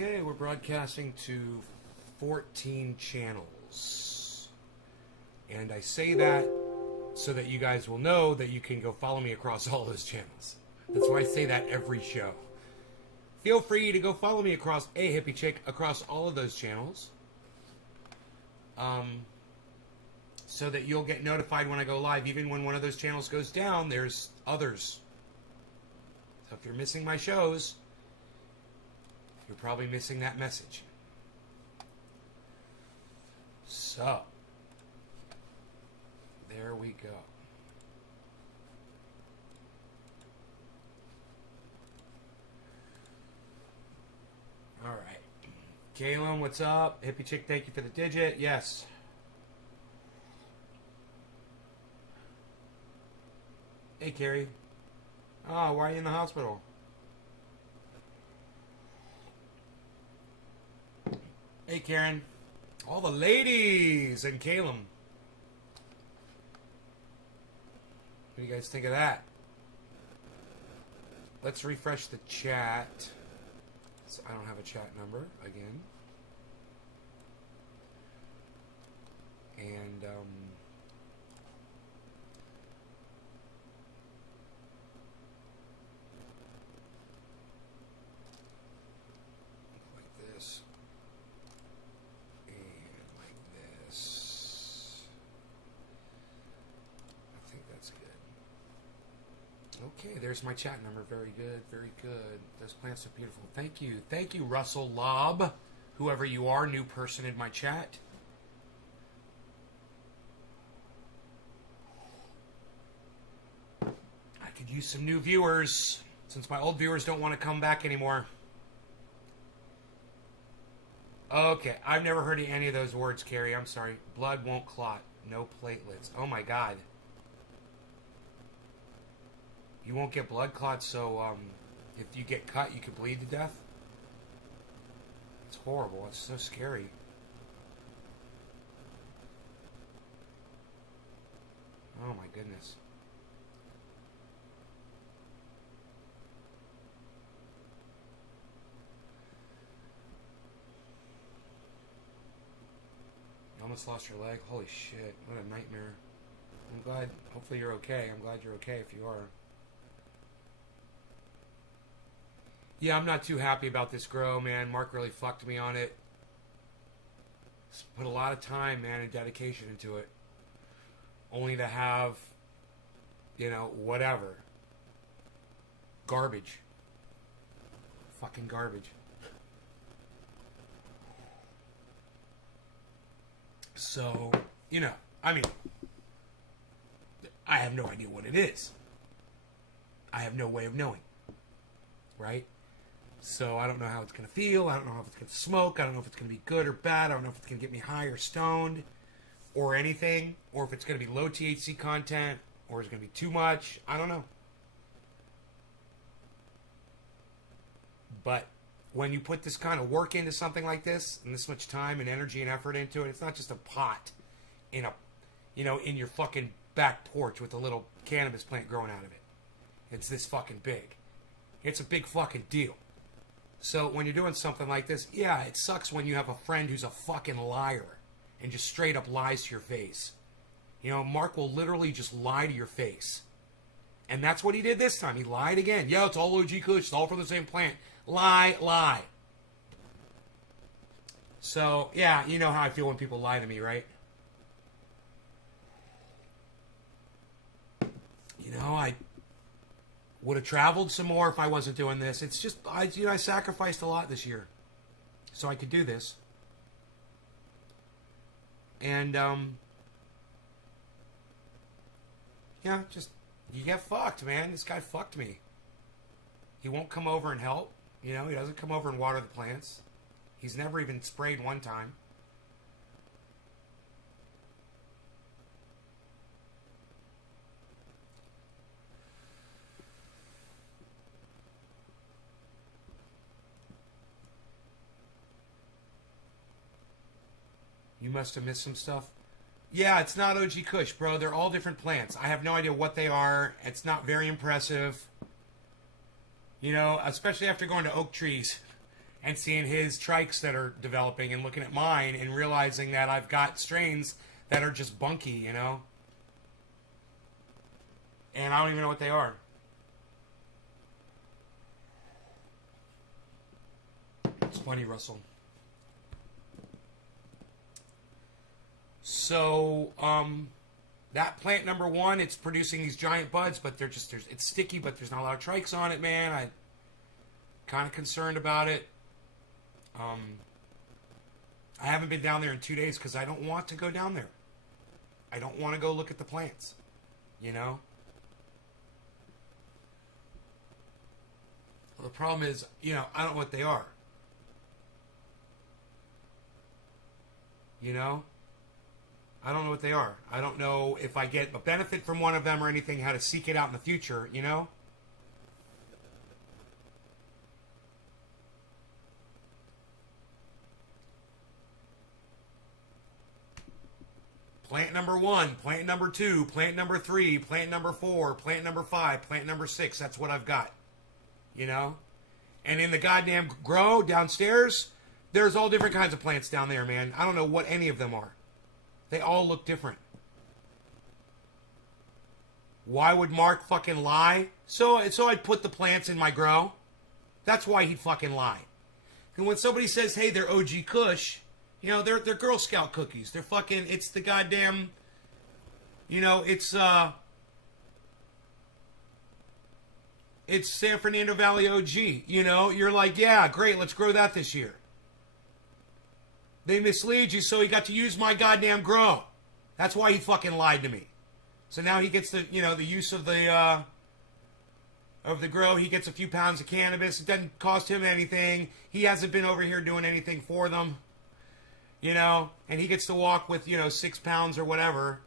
Okay, we're broadcasting to 14 channels. And I say that so that you guys will know that you can go follow me across all those channels. That's why I say that every show. Feel free to go follow me across, hippie chick, across all of those channels. So that you'll get notified when I go live. Even when one of those channels goes down, there's others. So if you're missing my shows, you're probably missing that message. So, there we go. All right. Kalen, what's up? Hippie chick, thank you for the digit. Yes. Hey, Carrie. Oh, why are you in the hospital? Hey, Karen. All the ladies and Calum. What do you guys think of that? Let's refresh the chat. So I don't have a chat number again. And, like this. And like this. I think that's good. Okay, there's my chat number. Very good, very good. Those plants are beautiful. Thank you. Thank you, Russell Lobb. Whoever you are, new person in my chat. I could use some new viewers, since my old viewers don't want to come back anymore. Okay, I've never heard of any of those words, Carrie. I'm sorry. Blood won't clot. No platelets. Oh, my God. You won't get blood clots, so if you get cut, you could bleed to death? It's horrible. It's so scary. Oh, my goodness. You almost lost your leg? Holy shit. What a nightmare. I'm glad. Hopefully you're okay. I'm glad you're okay if you are. Yeah, I'm not too happy about this grow, man. Mark really fucked me on it. Put a lot of time, man, and dedication into it. Only to have, whatever. Garbage. Fucking garbage. So, I have no idea what it is. I have no way of knowing. Right? So I don't know how it's going to feel. I don't know if it's going to smoke. I don't know if it's going to be good or bad. I don't know if it's going to get me high or stoned or anything. Or if it's going to be low THC content or it's going to be too much. I don't know. But when you put this kind of work into something like this and this much time and energy and effort into it, it's not just a pot in in your fucking back porch with a little cannabis plant growing out of it. It's this fucking big. It's a big fucking deal. So when you're doing something like this, yeah, it sucks when you have a friend who's a fucking liar and just straight up lies to your face. Mark will literally just lie to your face. And that's what he did this time. He lied again. Yeah, it's all OG Kush. It's all from the same plant. Lie. So, yeah, you know how I feel when people lie to me, right? I would have traveled some more if I wasn't doing this. It's just, I sacrificed a lot this year so I could do this. And, you get fucked, man. This guy fucked me. He won't come over and help. He doesn't come over and water the plants. He's never even sprayed one time. You must have missed some stuff. Yeah, it's not OG Kush, bro. They're all different plants. I have no idea what they are. It's not very impressive. Especially after going to oak trees and seeing his trikes that are developing and looking at mine and realizing that I've got strains that are just bunky, you know? And I don't even know what they are. It's funny, Russell. So, that plant number 1, it's producing these giant buds, but it's sticky, but there's not a lot of trikes on it, man. I'm kind of concerned about it. I haven't been down there in 2 days because I don't want to go down there. I don't want to go look at the plants, you know? Well, the problem is, you know, I don't know what they are. You know? I don't know what they are. I don't know if I get a benefit from one of them or anything, how to seek it out in the future, you know? Plant number 1, plant number 2, plant number 3, plant number 4, plant number 5, plant number 6. That's what I've got. You know? And in the goddamn grow downstairs, there's all different kinds of plants down there, man. I don't know what any of them are. They all look different. Why would Mark fucking lie? So I'd put the plants in my grow. That's why he'd fucking lie. And when somebody says, hey, they're OG Kush, you know, they're Girl Scout cookies. They're fucking, it's the goddamn, you know, it's San Fernando Valley OG. You know, you're like, yeah, great, let's grow that this year. They mislead you, so he got to use my goddamn grow. That's why he fucking lied to me. So now he gets the, you know, the use of the grow. He gets a few pounds of cannabis. It doesn't cost him anything. He hasn't been over here doing anything for them. You know, and he gets to walk with, you know, 6 pounds or whatever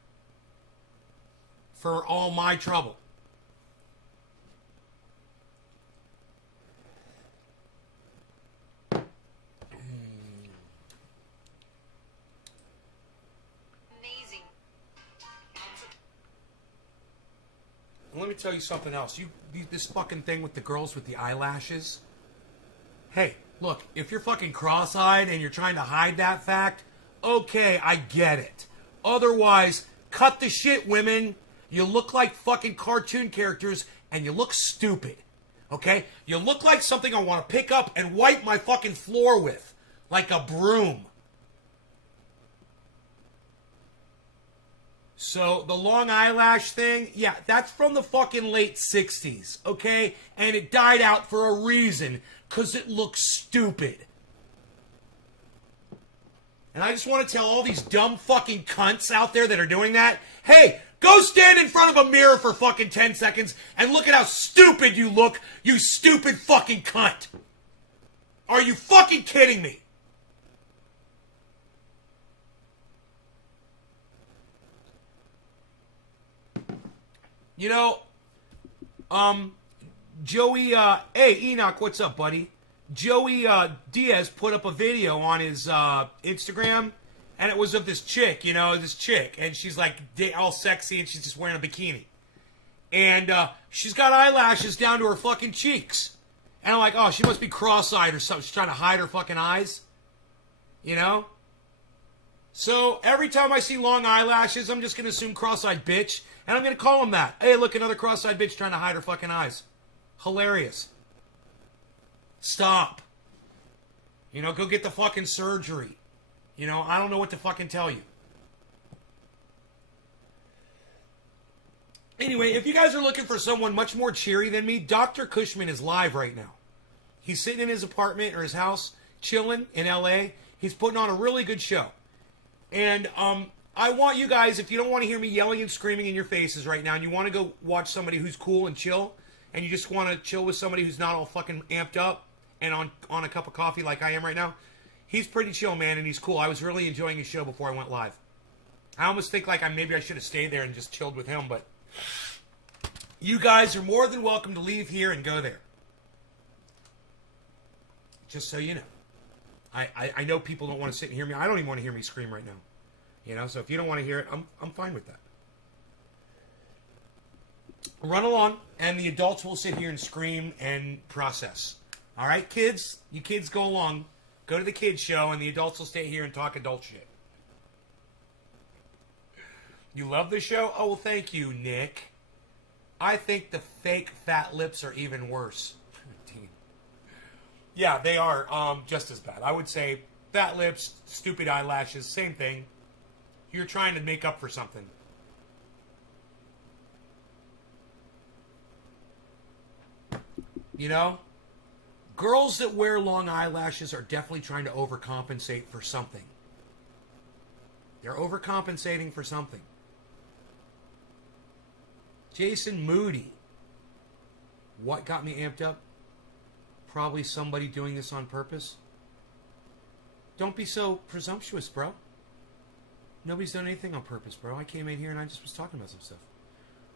for all my trouble. Let me tell you something else. This fucking thing with the girls with the eyelashes. Hey, look, if you're fucking cross-eyed and you're trying to hide that fact, okay, I get it. Otherwise, cut the shit, women. You look like fucking cartoon characters and you look stupid. Okay? You look like something I want to pick up and wipe my fucking floor with. Like a broom. So, the long eyelash thing, yeah, that's from the fucking late 60s, okay? And it died out for a reason, because it looks stupid. And I just want to tell all these dumb fucking cunts out there that are doing that, hey, go stand in front of a mirror for fucking 10 seconds and look at how stupid you look, you stupid fucking cunt. Are you fucking kidding me? You know, Joey, hey, Enoch, what's up, buddy? Joey Diaz put up a video on his Instagram, and it was of this chick, you know, and she's like all sexy, and she's just wearing a bikini. And she's got eyelashes down to her fucking cheeks. And I'm like, oh, she must be cross-eyed or something. She's trying to hide her fucking eyes, you know? So every time I see long eyelashes, I'm just going to assume cross-eyed bitch, and I'm going to call them that. Hey, look, another cross-eyed bitch trying to hide her fucking eyes. Hilarious. Stop. You know, go get the fucking surgery. You know, I don't know what to fucking tell you. Anyway, if you guys are looking for someone much more cheery than me, Dr. Cushman is live right now. He's sitting in his apartment or his house, chilling in L.A. He's putting on a really good show. And I want you guys, if you don't want to hear me yelling and screaming in your faces right now, and you want to go watch somebody who's cool and chill, and you just want to chill with somebody who's not all fucking amped up and on a cup of coffee like I am right now, he's pretty chill, man, and he's cool. I was really enjoying his show before I went live. I almost think like maybe I should have stayed there and just chilled with him, but you guys are more than welcome to leave here and go there. Just so you know. I know people don't want to sit and hear me. I don't even want to hear me scream right now. You know, so if you don't want to hear it, I'm fine with that. Run along, and the adults will sit here and scream and process. All right, kids? You kids go along. Go to the kids show, and the adults will stay here and talk adult shit. You love the show? Oh, well, thank you, Nick. I think the fake fat lips are even worse. Yeah, they are just as bad. I would say fat lips, stupid eyelashes, same thing. You're trying to make up for something. You know? Girls that wear long eyelashes are definitely trying to overcompensate for something. They're overcompensating for something. Jason Moody. What got me amped up? Probably somebody doing this on purpose. Don't be so presumptuous, bro. Nobody's done anything on purpose, bro. I came in here and I just was talking about some stuff.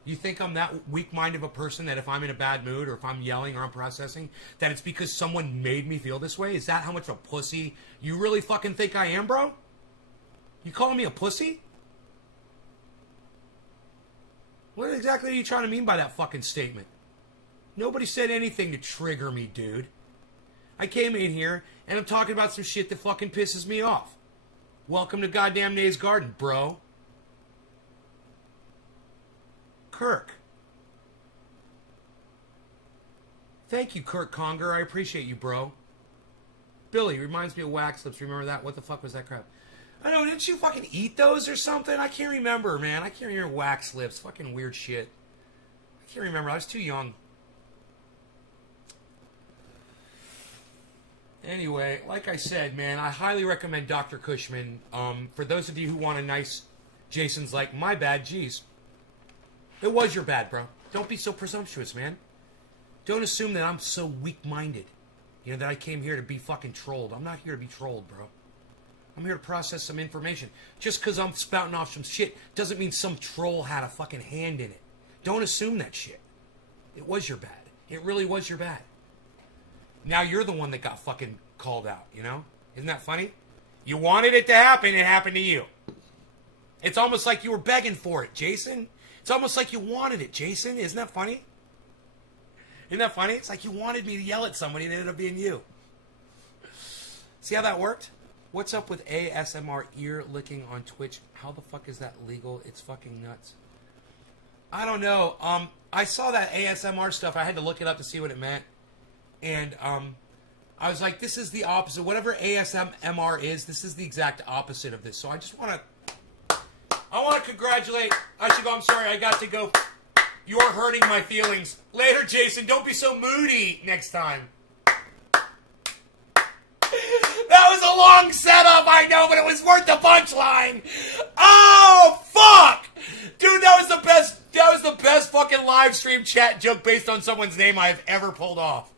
You think I'm that weak-minded of a person that if I'm in a bad mood or if I'm yelling or I'm processing, that it's because someone made me feel this way? Is that how much of a pussy you really fucking think I am, bro? You calling me a pussy? What exactly are you trying to mean by that fucking statement? Nobody said anything to trigger me, dude. I came in here and I'm talking about some shit that fucking pisses me off. Welcome to goddamn Nays Garden, bro. Kirk. Thank you, Kirk Conger. I appreciate you, bro. Billy, reminds me of wax lips. Remember that? What the fuck was that crap? I know, didn't you fucking eat those or something? I can't remember, man. I can't remember wax lips. Fucking weird shit. I can't remember. I was too young. Anyway, like I said, man, I highly recommend Dr. Cushman. For those of you who want a nice Jason's like, my bad, geez. It was your bad, bro. Don't be so presumptuous, man. Don't assume that I'm so weak-minded. You know, that I came here to be fucking trolled. I'm not here to be trolled, bro. I'm here to process some information. Just because I'm spouting off some shit doesn't mean some troll had a fucking hand in it. Don't assume that shit. It was your bad. It really was your bad. Now you're the one that got fucking called out, you know? Isn't that funny? You wanted it to happen, it happened to you. It's almost like you were begging for it, Jason. It's almost like you wanted it, Jason. Isn't that funny? Isn't that funny? It's like you wanted me to yell at somebody and it ended up being you. See how that worked? What's up with ASMR ear licking on Twitch? How the fuck is that legal? It's fucking nuts. I don't know. I saw that ASMR stuff. I had to look it up to see what it meant. And I was like, this is the opposite. Whatever ASMR is, this is the exact opposite of this. So I just want to... I want to congratulate... I should go, I'm sorry, I got to go. You're hurting my feelings. Later, Jason. Don't be so moody next time. That was a long setup, I know, but it was worth the punchline. Oh, fuck! Dude, that was the best fucking live stream chat joke based on someone's name I have ever pulled off.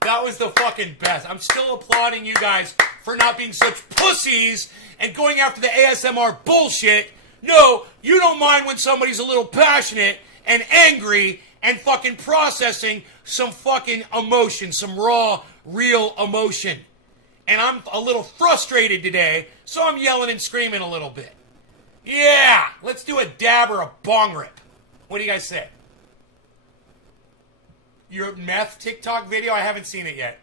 That was the fucking best. I'm still applauding you guys for not being such pussies and going after the ASMR bullshit. No, you don't mind when somebody's a little passionate and angry and fucking processing some fucking emotion, some raw, real emotion. And I'm a little frustrated today, so I'm yelling and screaming a little bit. Yeah, let's do a dab or a bong rip. What do you guys say? Your meth TikTok video? I haven't seen it yet.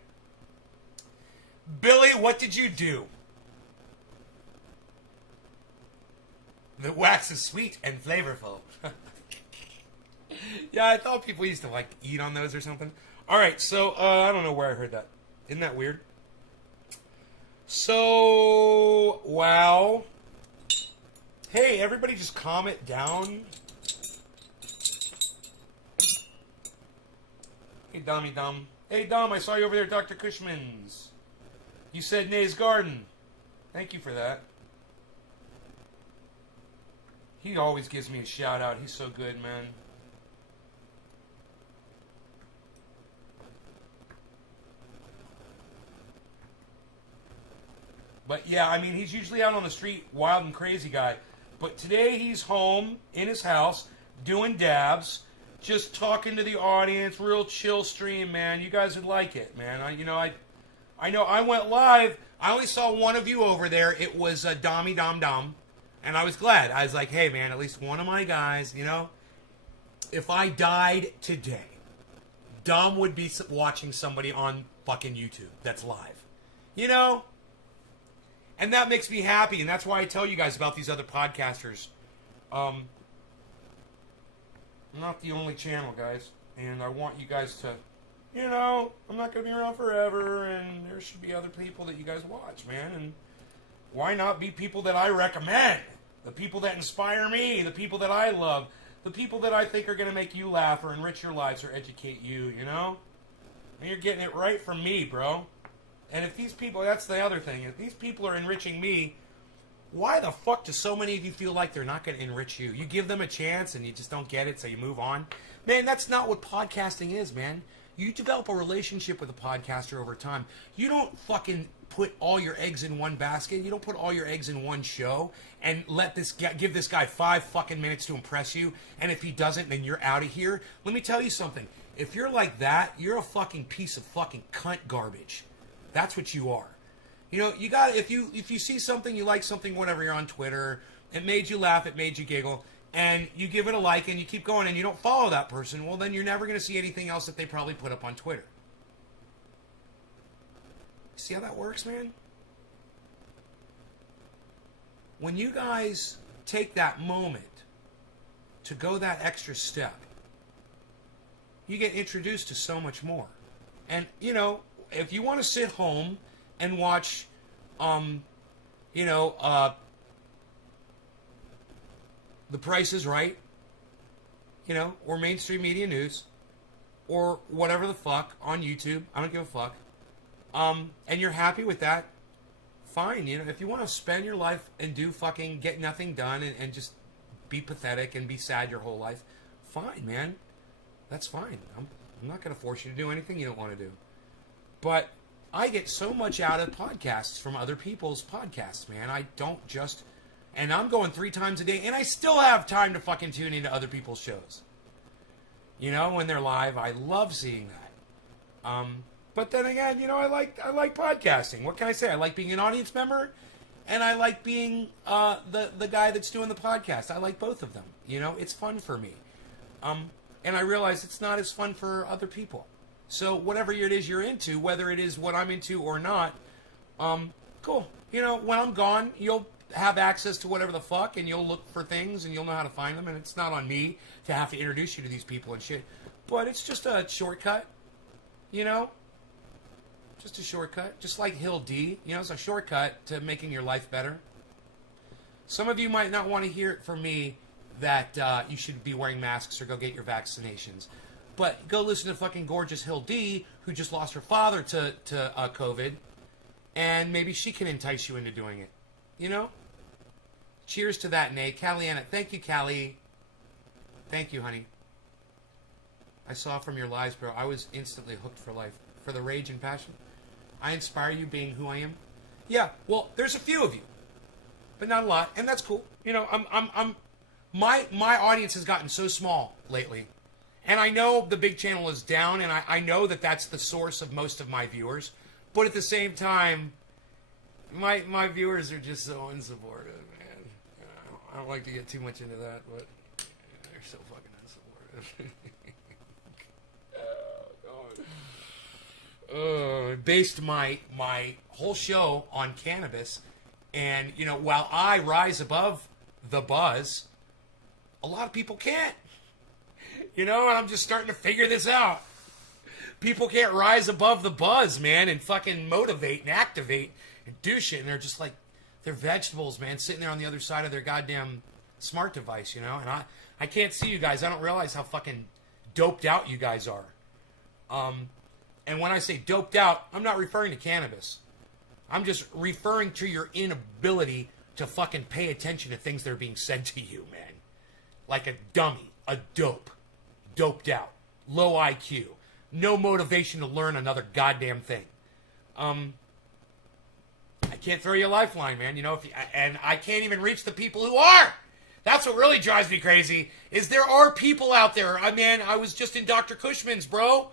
Billy, what did you do? The wax is sweet and flavorful. Yeah, I thought people used to, like, eat on those or something. Alright, so, I don't know where I heard that. Isn't that weird? So, wow. Hey, everybody just calm it down. Hey, Dommy Dom. Hey, Dom, I saw you over there at Dr. Cushman's. You said Nays Garden. Thank you for that. He always gives me a shout out. He's so good, man. But yeah, I mean, he's usually out on the street, wild and crazy guy. But today he's home in his house doing dabs, just talking to the audience, real chill stream, man. You guys would like it, man. I know I went live. I only saw one of you over there. It was Dommy Dom Dom. And I was glad. I was like, hey, man, at least one of my guys, you know. If I died today, dumb would be watching somebody on fucking YouTube that's live. You know? And that makes me happy, and that's why I tell you guys about these other podcasters. I'm not the only channel, guys, and I want you guys to, you know, I'm not going to be around forever, and there should be other people that you guys watch, man, and why not be people that I recommend? The people that inspire me, the people that I love, the people that I think are going to make you laugh or enrich your lives or educate you, you know? And you're getting it right from me, bro. And if these people, that's the other thing, if these people are enriching me, why the fuck do so many of you feel like they're not going to enrich you? You give them a chance and you just don't get it, so you move on. Man, that's not what podcasting is, man. You develop a relationship with a podcaster over time. You don't fucking put all your eggs in one basket. You don't put all your eggs in one show and give this guy 5 fucking minutes to impress you. And if he doesn't, then you're out of here. Let me tell you something. If you're like that, you're a fucking piece of fucking cunt garbage. That's what you are. You know, you got if you see something, you like something, whatever, you're on Twitter, it made you laugh, it made you giggle, and you give it a like and you keep going and you don't follow that person, well, then you're never going to see anything else that they probably put up on Twitter. See how that works, man? When you guys take that moment to go that extra step, you get introduced to so much more. And, you know, if you want to sit home and watch, The Price is Right, you know, or mainstream media news, or whatever the fuck on YouTube, I don't give a fuck, and you're happy with that, fine. You know, if you want to spend your life and do fucking get nothing done and just be pathetic and be sad your whole life, fine, man. That's fine. I'm not going to force you to do anything you don't want to do. But I get so much out of podcasts from other people's podcasts, man. I don't just... And I'm going 3 times a day, and I still have time to fucking tune into other people's shows. You know, when they're live, I love seeing that. But then again, you know, I like podcasting. What can I say? I like being an audience member, and I like being the guy that's doing the podcast. I like both of them. You know, it's fun for me. And I realize it's not as fun for other people. So whatever it is you're into, whether it is what I'm into or not, cool. You know, when I'm gone, you'll have access to whatever the fuck, and you'll look for things, and you'll know how to find them, and it's not on me to have to introduce you to these people and shit. But it's just a shortcut, you know? Just a shortcut. Just like Hill D, you know, it's a shortcut to making your life better. Some of you might not want to hear it from me that you should be wearing masks or go get your vaccinations. But go listen to fucking gorgeous Hill D, who just lost her father to COVID, and maybe she can entice you into doing it. You know? Cheers to that, Nate. Calliana, thank you, Callie. Thank you, honey. I saw from your lives, bro. I was instantly hooked for life. For the rage and passion. I inspire you being who I am. Yeah, well, there's a few of you. But not a lot, and that's cool. You know, my audience has gotten so small lately. And I know the big channel is down, and I know that that's the source of most of my viewers. But at the same time, my viewers are just so unsupportive, man. I don't like to get too much into that, but they're so fucking unsupportive. Oh, God. Based my whole show on cannabis, and, you know, while I rise above the buzz, a lot of people can't. You know, and I'm just starting to figure this out. People can't rise above the buzz, man, and fucking motivate and activate and do shit. And they're just like, they're vegetables, man, sitting there on the other side of their goddamn smart device, you know? And I can't see you guys. I don't realize how fucking doped out you guys are. And when I say doped out, I'm not referring to cannabis. I'm just referring to your inability to fucking pay attention to things that are being said to you, man. Like a dummy, a dope. Doped out, low IQ, no motivation to learn another goddamn thing. I can't throw you a lifeline, man. You know, and I can't even reach the people who are. That's what really drives me crazy. Is there are people out there. I was just in Dr. Cushman's, bro,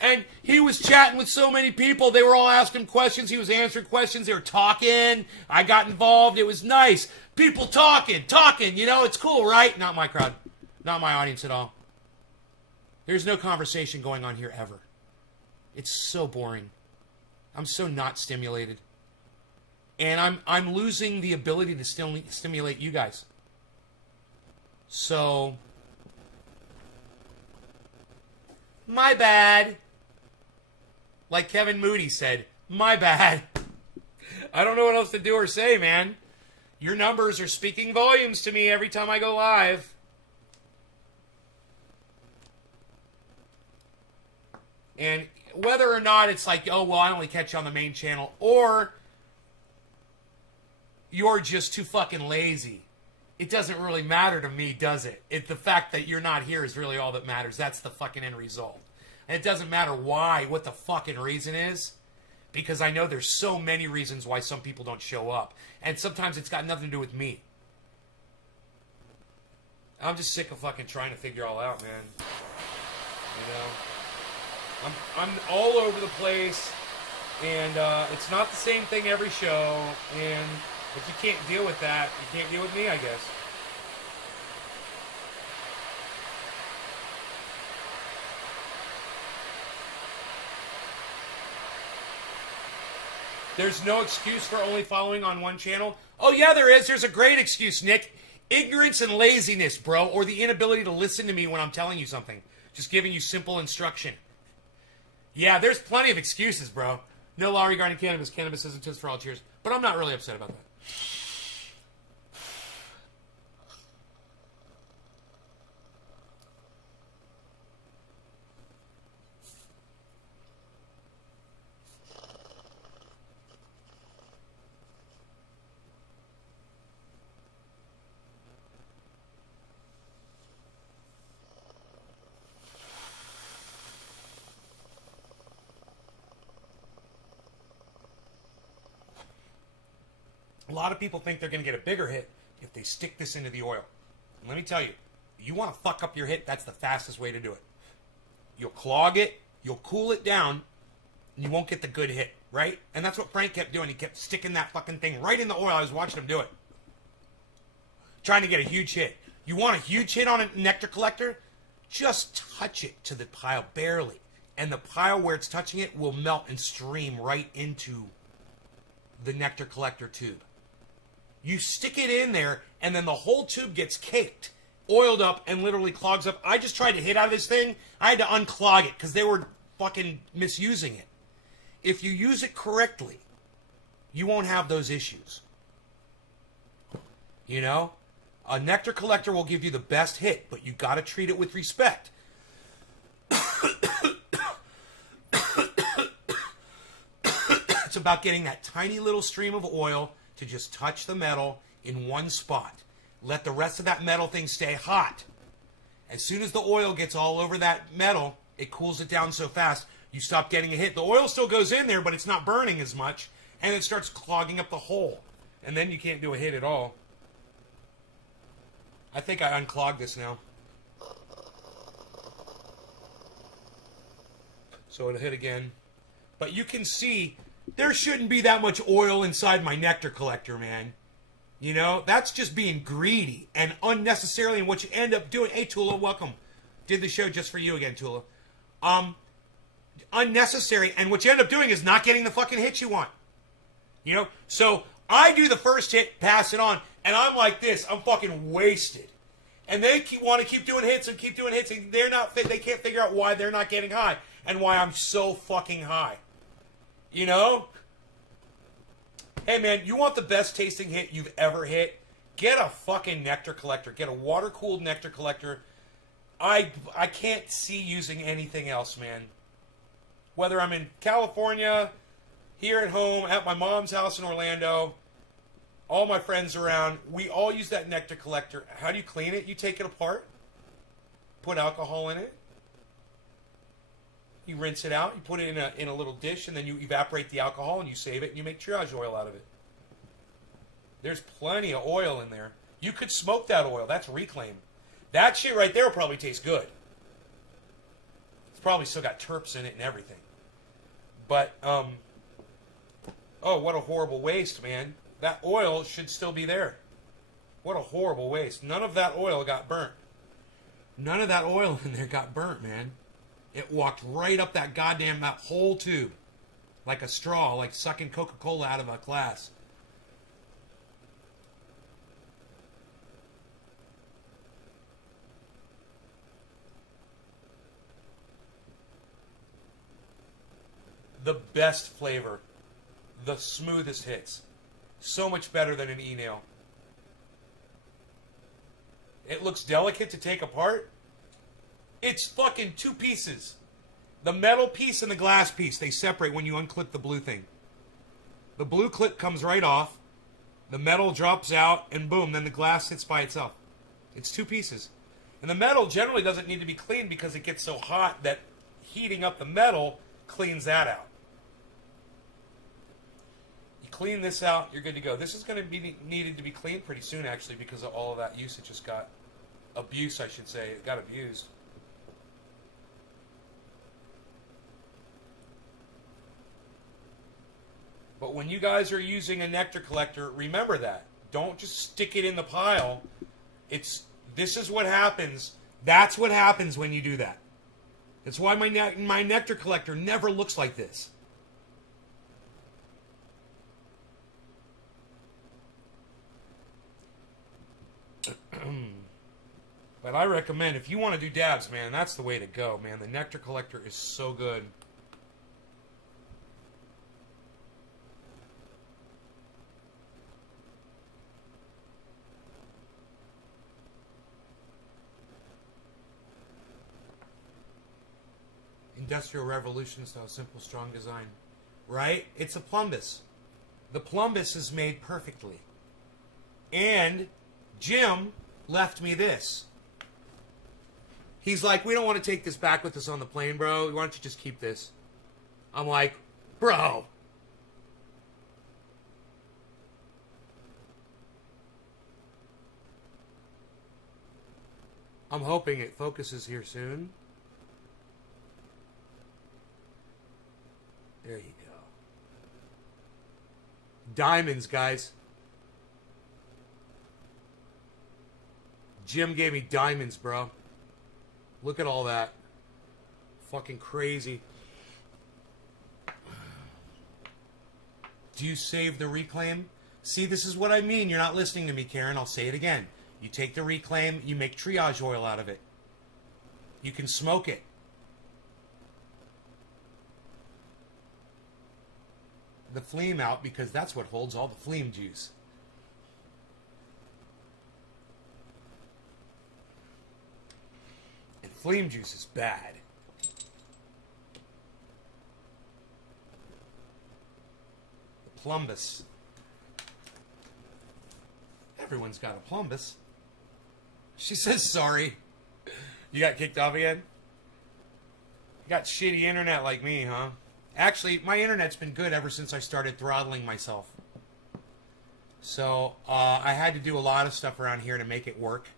and he was chatting with so many people. They were all asking questions. He was answering questions. They were talking. I got involved. It was nice. People talking. You know, it's cool, right? Not my crowd, not my audience at all. There's no conversation going on here ever. It's so boring. I'm so not stimulated. And I'm losing the ability to stimulate you guys. So, my bad. Like Kevin Moody said, my bad. I don't know what else to do or say, man. Your numbers are speaking volumes to me every time I go live. And whether or not it's like, oh, well, I only catch you on the main channel, or you're just too fucking lazy, it doesn't really matter to me, does it? The fact that you're not here is really all that matters. That's the fucking end result. And it doesn't matter what the fucking reason is, because I know there's so many reasons why some people don't show up. And sometimes it's got nothing to do with me. I'm just sick of fucking trying to figure it all out, man. You know? I'm all over the place, and it's not the same thing every show, and if you can't deal with that, you can't deal with me, I guess. There's no excuse for only following on one channel? Oh, yeah, there is. There's a great excuse, Nick. Ignorance and laziness, bro, or the inability to listen to me when I'm telling you something. Just giving you simple instruction. Yeah, there's plenty of excuses, bro. No law regarding cannabis. Cannabis isn't just for all. Cheers. But I'm not really upset about that. A lot of people think they're going to get a bigger hit if they stick this into the oil. And let me tell you, you want to fuck up your hit, that's the fastest way to do it. You'll clog it, you'll cool it down, and you won't get the good hit, right? And that's what Frank kept doing. He kept sticking that fucking thing right in the oil. I was watching him do it. Trying to get a huge hit. You want a huge hit on a nectar collector? Just touch it to the pile, barely. And the pile where it's touching it will melt and stream right into the nectar collector tube. You stick it in there, and then the whole tube gets caked, oiled up, and literally clogs up. I just tried to hit out of this thing. I had to unclog it because they were fucking misusing it. If you use it correctly, you won't have those issues. You know? A nectar collector will give you the best hit, but you got to treat it with respect. It's about getting that tiny little stream of oil to just touch the metal in one spot. Let the rest of that metal thing stay hot. As soon as the oil gets all over that metal, it cools it down so fast, you stop getting a hit. The oil still goes in there, but it's not burning as much, and it starts clogging up the hole. And then you can't do a hit at all. I think I unclogged this now. So it'll hit again. But you can see there shouldn't be that much oil inside my nectar collector, man. You know, that's just being greedy and unnecessarily. And what you end up doing, hey, Teula, welcome. Did the show just for you again, Teula. Unnecessary. And what you end up doing is not getting the fucking hit you want. You know, so I do the first hit, pass it on, and I'm like this. I'm fucking wasted. And they want to keep doing hits and keep doing hits, and they're not fit. They can't figure out why they're not getting high and why I'm so fucking high. You know? Hey, man, you want the best tasting hit you've ever hit? Get a fucking nectar collector. Get a water-cooled nectar collector. I can't see using anything else, man. Whether I'm in California, here at home, at my mom's house in Orlando, all my friends around, we all use that nectar collector. How do you clean it? You take it apart, put alcohol in it, you rinse it out, you put it in a little dish, and then you evaporate the alcohol, and you save it, and you make triage oil out of it. There's plenty of oil in there. You could smoke that oil. That's reclaim. That shit right there will probably taste good. It's probably still got terps in it and everything. But, oh, what a horrible waste, man. That oil should still be there. What a horrible waste. None of that oil got burnt. None of that oil in there got burnt, man. It walked right up that whole tube. Like a straw, like sucking Coca-Cola out of a glass. The best flavor. The smoothest hits. So much better than an e-nail. It looks delicate to take apart. It's fucking two pieces. The metal piece and the glass piece, they separate when you unclip the blue thing. The blue clip comes right off. The metal drops out, and boom, then the glass sits by itself. It's two pieces. And the metal generally doesn't need to be cleaned because it gets so hot that heating up the metal cleans that out. Clean this out, you're good to go. This is going to be needed to be cleaned pretty soon, actually, because of all of that use. It just got abuse, I should say. It got abused. But when you guys are using a nectar collector, remember that. Don't just stick it in the pile. This is what happens. That's what happens when you do that. That's why my nectar collector never looks like this. But I recommend, if you want to do dabs, man, that's the way to go, man. The nectar collector is so good. Industrial Revolution style, simple, strong design. Right? It's a plumbus. The plumbus is made perfectly. And Jim left me this. He's like, we don't want to take this back with us on the plane, bro. Why don't you just keep this? I'm like, bro. I'm hoping it focuses here soon. There you go. Diamonds, guys. Jim gave me diamonds, bro. Look at all that. Fucking crazy. Do you save the reclaim? See, this is what I mean. You're not listening to me, Karen. I'll say it again. You take the reclaim, you make triage oil out of it. You can smoke it. The phlegm out, because that's what holds all the phlegm juice. And phlegm juice is bad. The plumbus. Everyone's got a plumbus. She says sorry. You got kicked off again? You got shitty internet like me, huh? Actually, my internet's been good ever since I started throttling myself. So, I had to do a lot of stuff around here to make it work.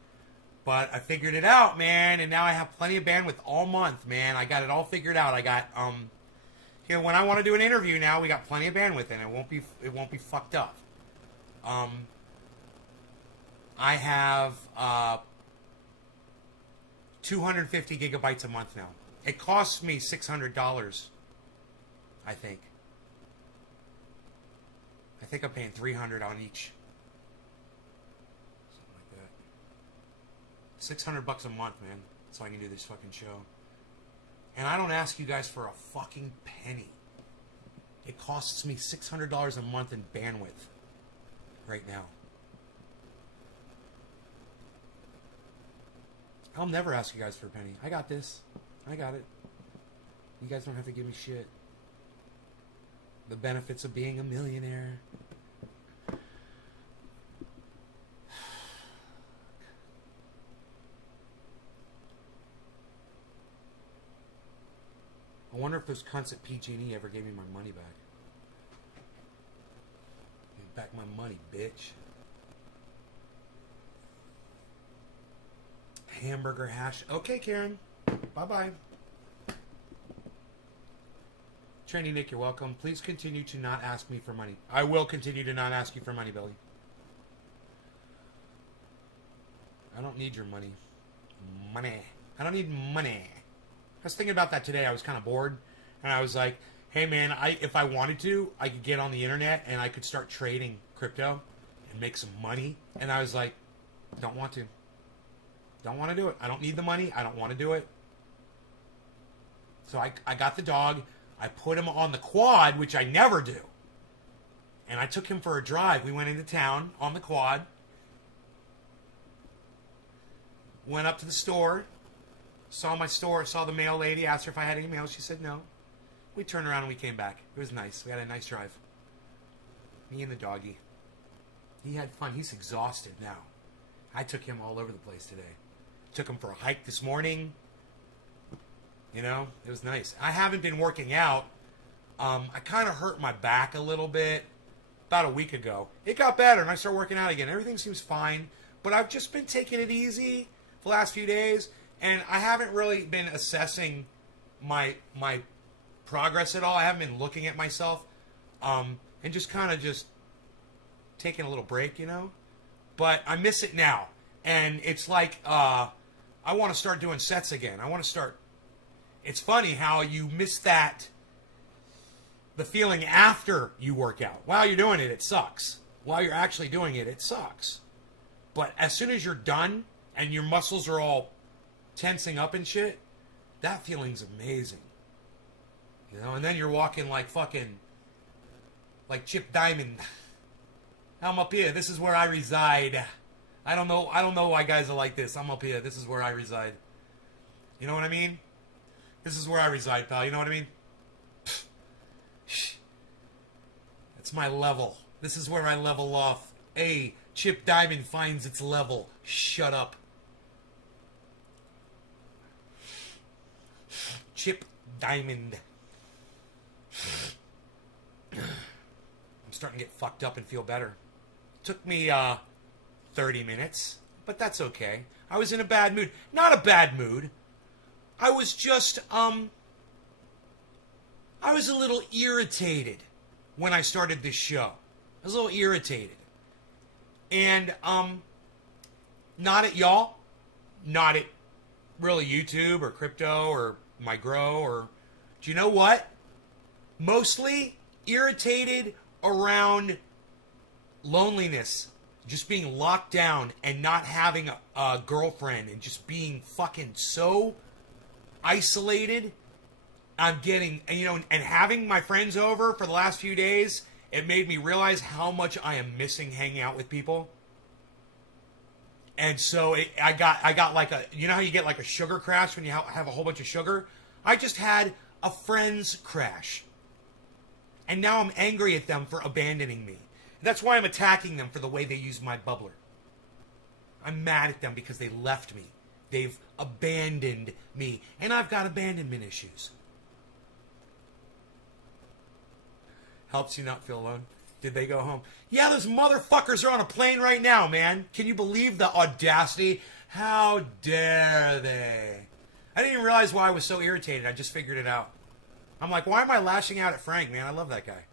But I figured it out, man, and now I have plenty of bandwidth all month, man. I got it all figured out. I got, you know, when I want to do an interview now, we got plenty of bandwidth, and it won't be fucked up. I have 250 gigabytes a month now. It costs me $600, I think. I think I'm paying $300 on each. Something like that. $600 a month, man. So I can do this fucking show. And I don't ask you guys for a fucking penny. It costs me $600 a month in bandwidth right now. I'll never ask you guys for a penny. I got this. I got it. You guys don't have to give me shit. The benefits of being a millionaire. I wonder if those cunts at PG&E ever gave me my money back. Give me back my money, bitch. Hamburger hash. Okay, Karen. Bye-bye. Trendy Nick, you're welcome. Please continue to not ask me for money. I will continue to not ask you for money, Billy. I don't need your money. Money. I don't need money. was thinking about that today. I was kind of bored, and I was like, hey man, if I wanted to, I could get on the internet and I could start trading crypto and make some money. And I was like, don't want to. Don't want to do it. I don't need the money. I don't want to do it. So I got the dog. I put him on the quad, which I never do. And I took him for a drive. We went into town on the quad. Went up to the store. Saw my store. Saw the mail lady. Asked her if I had any mail. She said no. We turned around and we came back. It was nice. We had a nice drive. Me and the doggy. He had fun. He's exhausted now. I took him all over the place today. Took him for a hike this morning. You know, it was nice. I haven't been working out. I kind of hurt my back a little bit about a week ago. It got better and I started working out again. Everything seems fine. But I've just been taking it easy for the last few days. And I haven't really been assessing my progress at all. I haven't been looking at myself. And just kind of just taking a little break, you know. But I miss it now. And it's like I want to start doing sets again. I want to start. It's funny how you miss that, the feeling after you work out. While you're doing it, it sucks. While you're actually doing it, it sucks. But as soon as you're done and your muscles are all tensing up and shit, that feeling's amazing. You know, and then you're walking like fucking, like Chip Diamond. I'm up here. This is where I reside. I don't know why guys are like this. I'm up here. This is where I reside. You know what I mean? This is where I reside, pal. You know what I mean? That's my level. This is where I level off. Hey, Chip Diamond finds its level. Shut up. Chip Diamond. I'm starting to get fucked up and feel better. Took me 30 minutes, but that's okay. I was in a bad mood. Not a bad mood. I was just, I was a little irritated when I started this show. I was a little irritated. And, not at y'all. Not at really YouTube or crypto or my grow or... Do you know what? Mostly irritated around loneliness. Just being locked down and not having a girlfriend and just being fucking so isolated. I'm getting, you know, and having my friends over for the last few days, it made me realize how much I am missing hanging out with people. And so I got like a, you know how you get like a sugar crash when you have a whole bunch of sugar? I just had a friend's crash. And now I'm angry at them for abandoning me. That's why I'm attacking them for the way they used my bubbler. I'm mad at them because they left me. They've abandoned me. And I've got abandonment issues. Helps you not feel alone. Did they go home? Yeah, those motherfuckers are on a plane right now, man. Can you believe the audacity? How dare they? I didn't even realize why I was so irritated. I just figured it out. I'm like, why am I lashing out at Frank, man? I love that guy.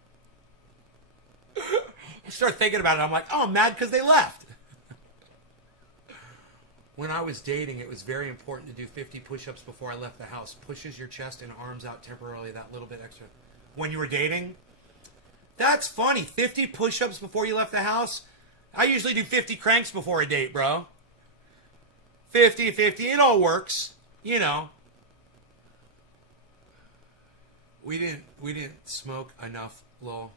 I start thinking about it. I'm like, oh, I'm mad because they left. When I was dating, it was very important to do 50 push-ups before I left the house. Pushes your chest and arms out temporarily, that little bit extra. When you were dating? That's funny. 50 push-ups before you left the house? I usually do 50 cranks before a date, bro. 50, 50. It all works. You know. We didn't smoke enough, lol.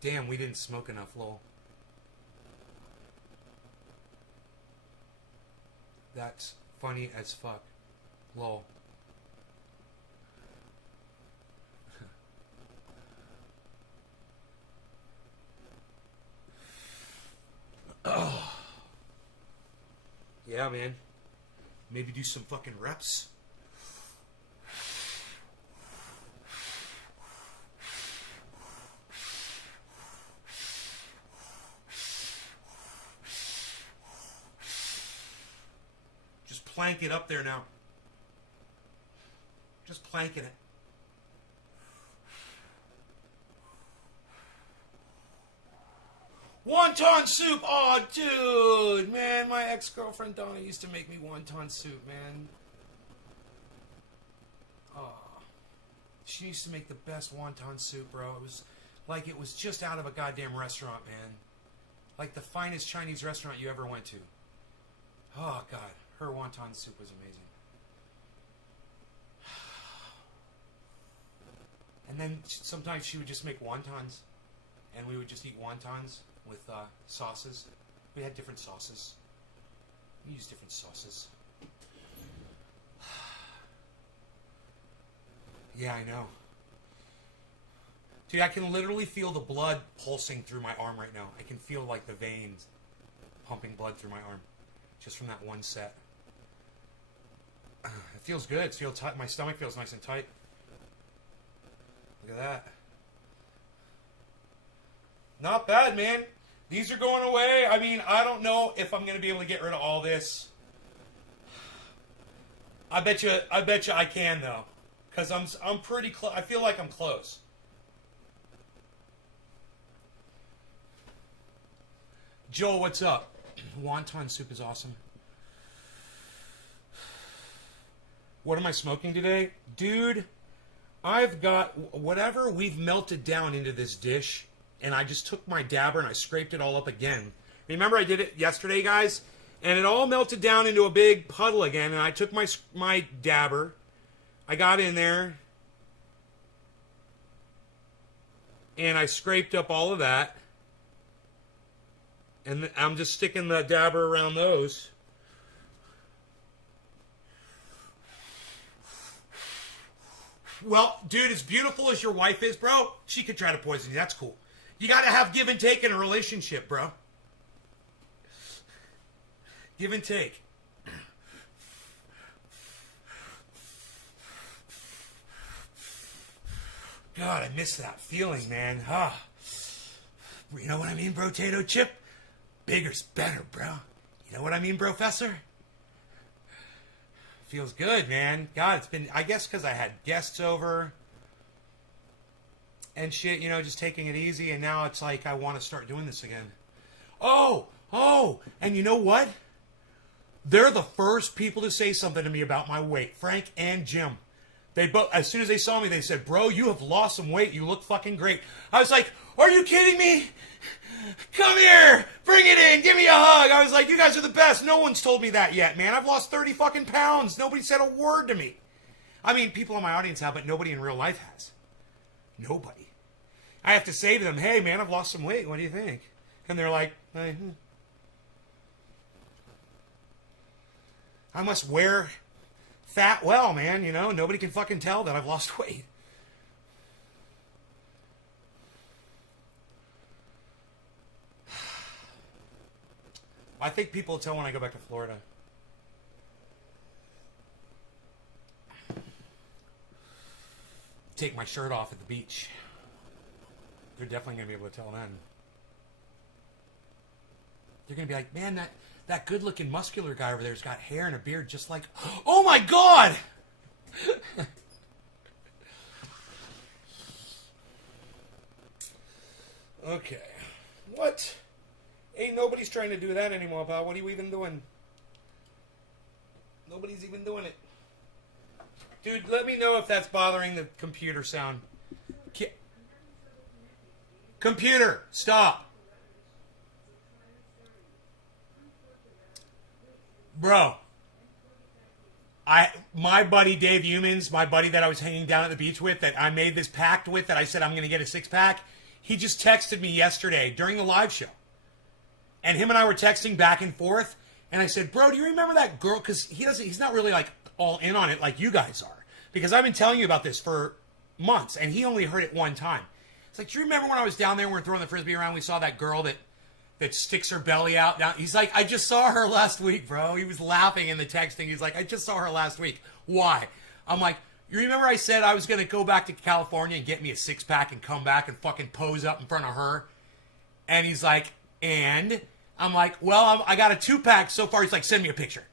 Damn, we didn't smoke enough, lol. That's funny as fuck, lol. Oh. Yeah, man. Maybe do some fucking reps. Just plank it up there now. Just planking it. Wonton soup! Oh, dude! Man, my ex-girlfriend Donna used to make me wonton soup, man. she used to make the best wonton soup, bro. It was like it was just out of a goddamn restaurant, man. Like the finest Chinese restaurant you ever went to. Oh, God. Her wonton soup was amazing. And then sometimes she would just make wontons. And we would just eat wontons with sauces. We had different sauces. We used different sauces. Yeah, I know. Dude, I can literally feel the blood pulsing through my arm right now. I can feel like the veins pumping blood through my arm. Just from that one set. It feels good. It feels tight. My stomach feels nice and tight. Look at that. Not bad, man. These are going away. I mean, I don't know if I'm going to be able to get rid of all this. I bet you I can, though. Because I'm pretty close. I feel like I'm close. Joel, what's up? Wonton soup is awesome. What am I smoking today? Dude, I've got whatever we've melted down into this dish, and I just took my dabber and I scraped it all up again. Remember I did it yesterday, guys? And it all melted down into a big puddle again, and I took my dabber. I got in there, and I scraped up all of that. And I'm just sticking the dabber around those. Well, dude, as beautiful as your wife is, bro, she could try to poison you. That's cool. You got to have give and take in a relationship, bro. Give and take. God, I miss that feeling, man. Ah. You know what I mean, bro-tato chip? Bigger's better, bro. You know what I mean, Professor? Feels good, man. God, it's been, I guess because I had guests over and shit, you know, just taking it easy, and now it's like I want to start doing this again. Oh, and you know what? They're the first people to say something to me about my weight, Frank and Jim. They both, as soon as they saw me, they said, bro, you have lost some weight. You look fucking great. I was like, are you kidding me? Come here. Bring it in. Give me a hug. I was like, you guys are the best. No one's told me that yet, man. I've lost 30 fucking pounds. Nobody said a word to me. I mean, people in my audience have, but nobody in real life has. Nobody. I have to say to them, hey, man, I've lost some weight. What do you think? And they're like, I must wear fat well, man. You know, nobody can fucking tell that I've lost weight. I think people will tell when I go back to Florida. Take my shirt off at the beach. They're definitely going to be able to tell then. They're going to be like, man, that good-looking muscular guy over there's got hair and a beard just like... Oh, my God! Okay. What? Ain't nobody's trying to do that anymore, pal. What are you even doing? Nobody's even doing it. Dude, let me know if that's bothering the computer sound. Computer, stop. Bro. My buddy Dave Humans, my buddy that I was hanging down at the beach with, that I made this pact with, that I said I'm going to get a six-pack, he just texted me yesterday during the live show. And him and I were texting back and forth, and I said, bro, do you remember that girl? Because he's not really like all in on it like you guys are. Because I've been telling you about this for months, and he only heard it one time. It's like, do you remember when I was down there and we were throwing the Frisbee around, we saw that girl that sticks her belly out? He's like, I just saw her last week, bro. He was laughing in the texting. He's like, I just saw her last week. Why? I'm like, you remember I said I was going to go back to California and get me a six-pack and come back and fucking pose up in front of her? And he's like, and I'm like, well, I got a two-pack so far. He's like, send me a picture.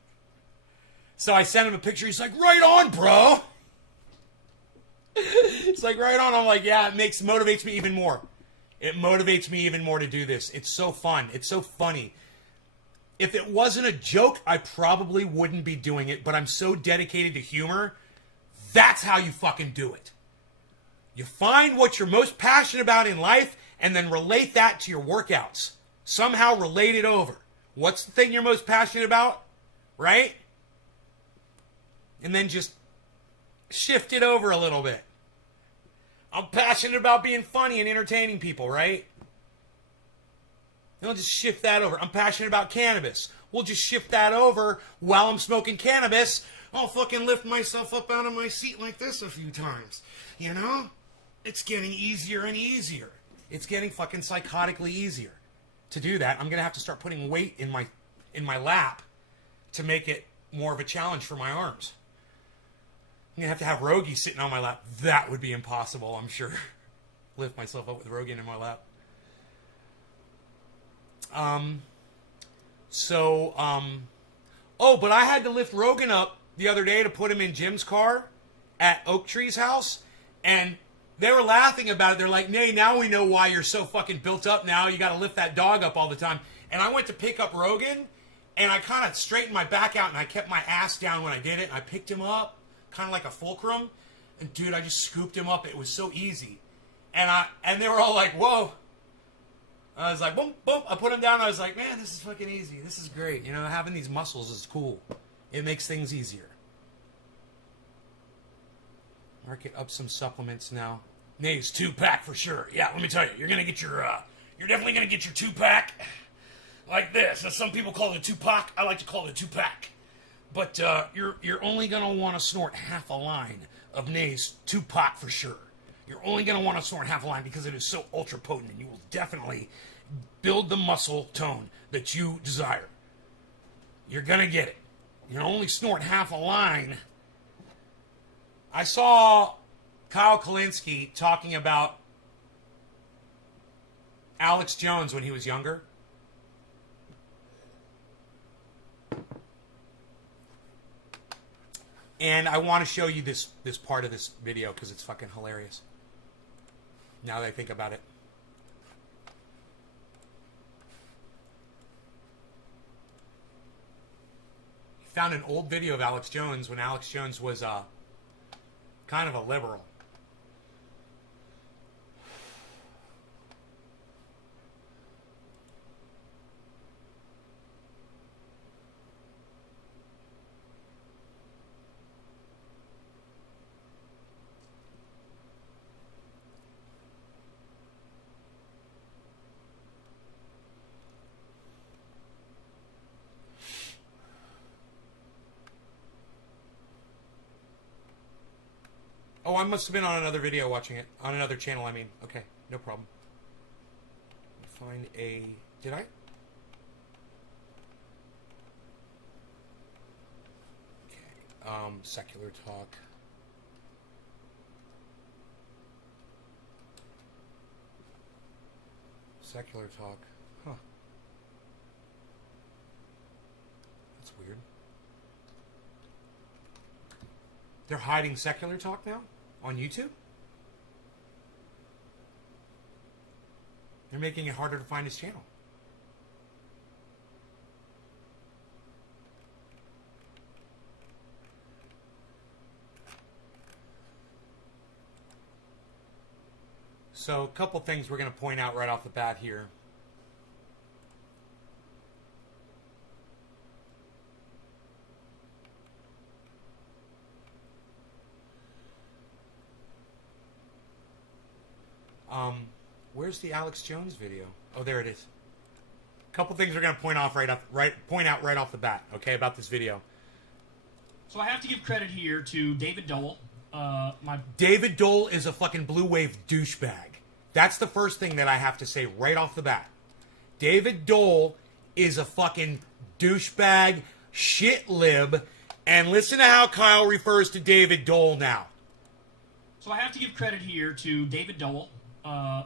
So I sent him a picture. He's like, right on, bro. It's like, right on. I'm like, yeah, it motivates me even more. It motivates me even more to do this. It's so fun. It's so funny. If it wasn't a joke, I probably wouldn't be doing it, but I'm so dedicated to humor. That's how you fucking do it. You find what you're most passionate about in life and then relate that to your workouts. Somehow relate it over. What's the thing you're most passionate about? Right? And then just shift it over a little bit. I'm passionate about being funny and entertaining people, right? Then I'll just shift that over. I'm passionate about cannabis. We'll just shift that over while I'm smoking cannabis. I'll fucking lift myself up out of my seat like this a few times. You know? It's getting easier and easier. It's getting fucking psychotically easier. To do that, I'm going to have to start putting weight in my lap to make it more of a challenge for my arms. I'm going to have Rogie sitting on my lap. That would be impossible, I'm sure. Lift myself up with Rogie in my lap. Oh, but I had to lift Rogan up the other day to put him in Jim's car at Oak Tree's house, and they were laughing about it. They're like, Nay, now we know why you're so fucking built up now. You got to lift that dog up all the time. And I went to pick up Rogan, and I kind of straightened my back out, and I kept my ass down when I did it. And I picked him up, kind of like a fulcrum. And, dude, I just scooped him up. It was so easy. And they were all like, whoa. I was like, boom, boom. I put him down. I was like, man, this is fucking easy. This is great. You know, having these muscles is cool. It makes things easier. Market up some supplements now. Nays 2-pack for sure. Yeah, let me tell you, you're gonna get your, you're definitely gonna get your 2-pack like this. Now, some people call it a 2-pack. I like to call it a 2-pack. But you're only gonna want to snort half a line of Nays 2-pack for sure. You're only gonna want to snort half a line because it is so ultra potent, and you will definitely build the muscle tone that you desire. You're gonna get it. You only snort half a line. I saw Kyle Kalinske talking about Alex Jones when he was younger. And I want to show you this part of this video because it's fucking hilarious. Now that I think about it. He found an old video of Alex Jones when Alex Jones was kind of a liberal. Oh, I must have been on another video watching it. On another channel, I mean. Okay, no problem. Find a... Did I? Okay, secular talk. Secular talk. Huh. That's weird. They're hiding secular talk now? On YouTube? They're making it harder to find his channel. So, a couple things we're going to point out right off the bat here. Where's the Alex Jones video? Oh, there it is. A couple things we're gonna point out right off the bat, okay, about this video. So I have to give credit here to David Dole. David Dole is a fucking blue wave douchebag. That's the first thing that I have to say right off the bat. David Dole is a fucking douchebag, shit lib, and listen to how Kyle refers to David Dole now. So I have to give credit here to David Dole,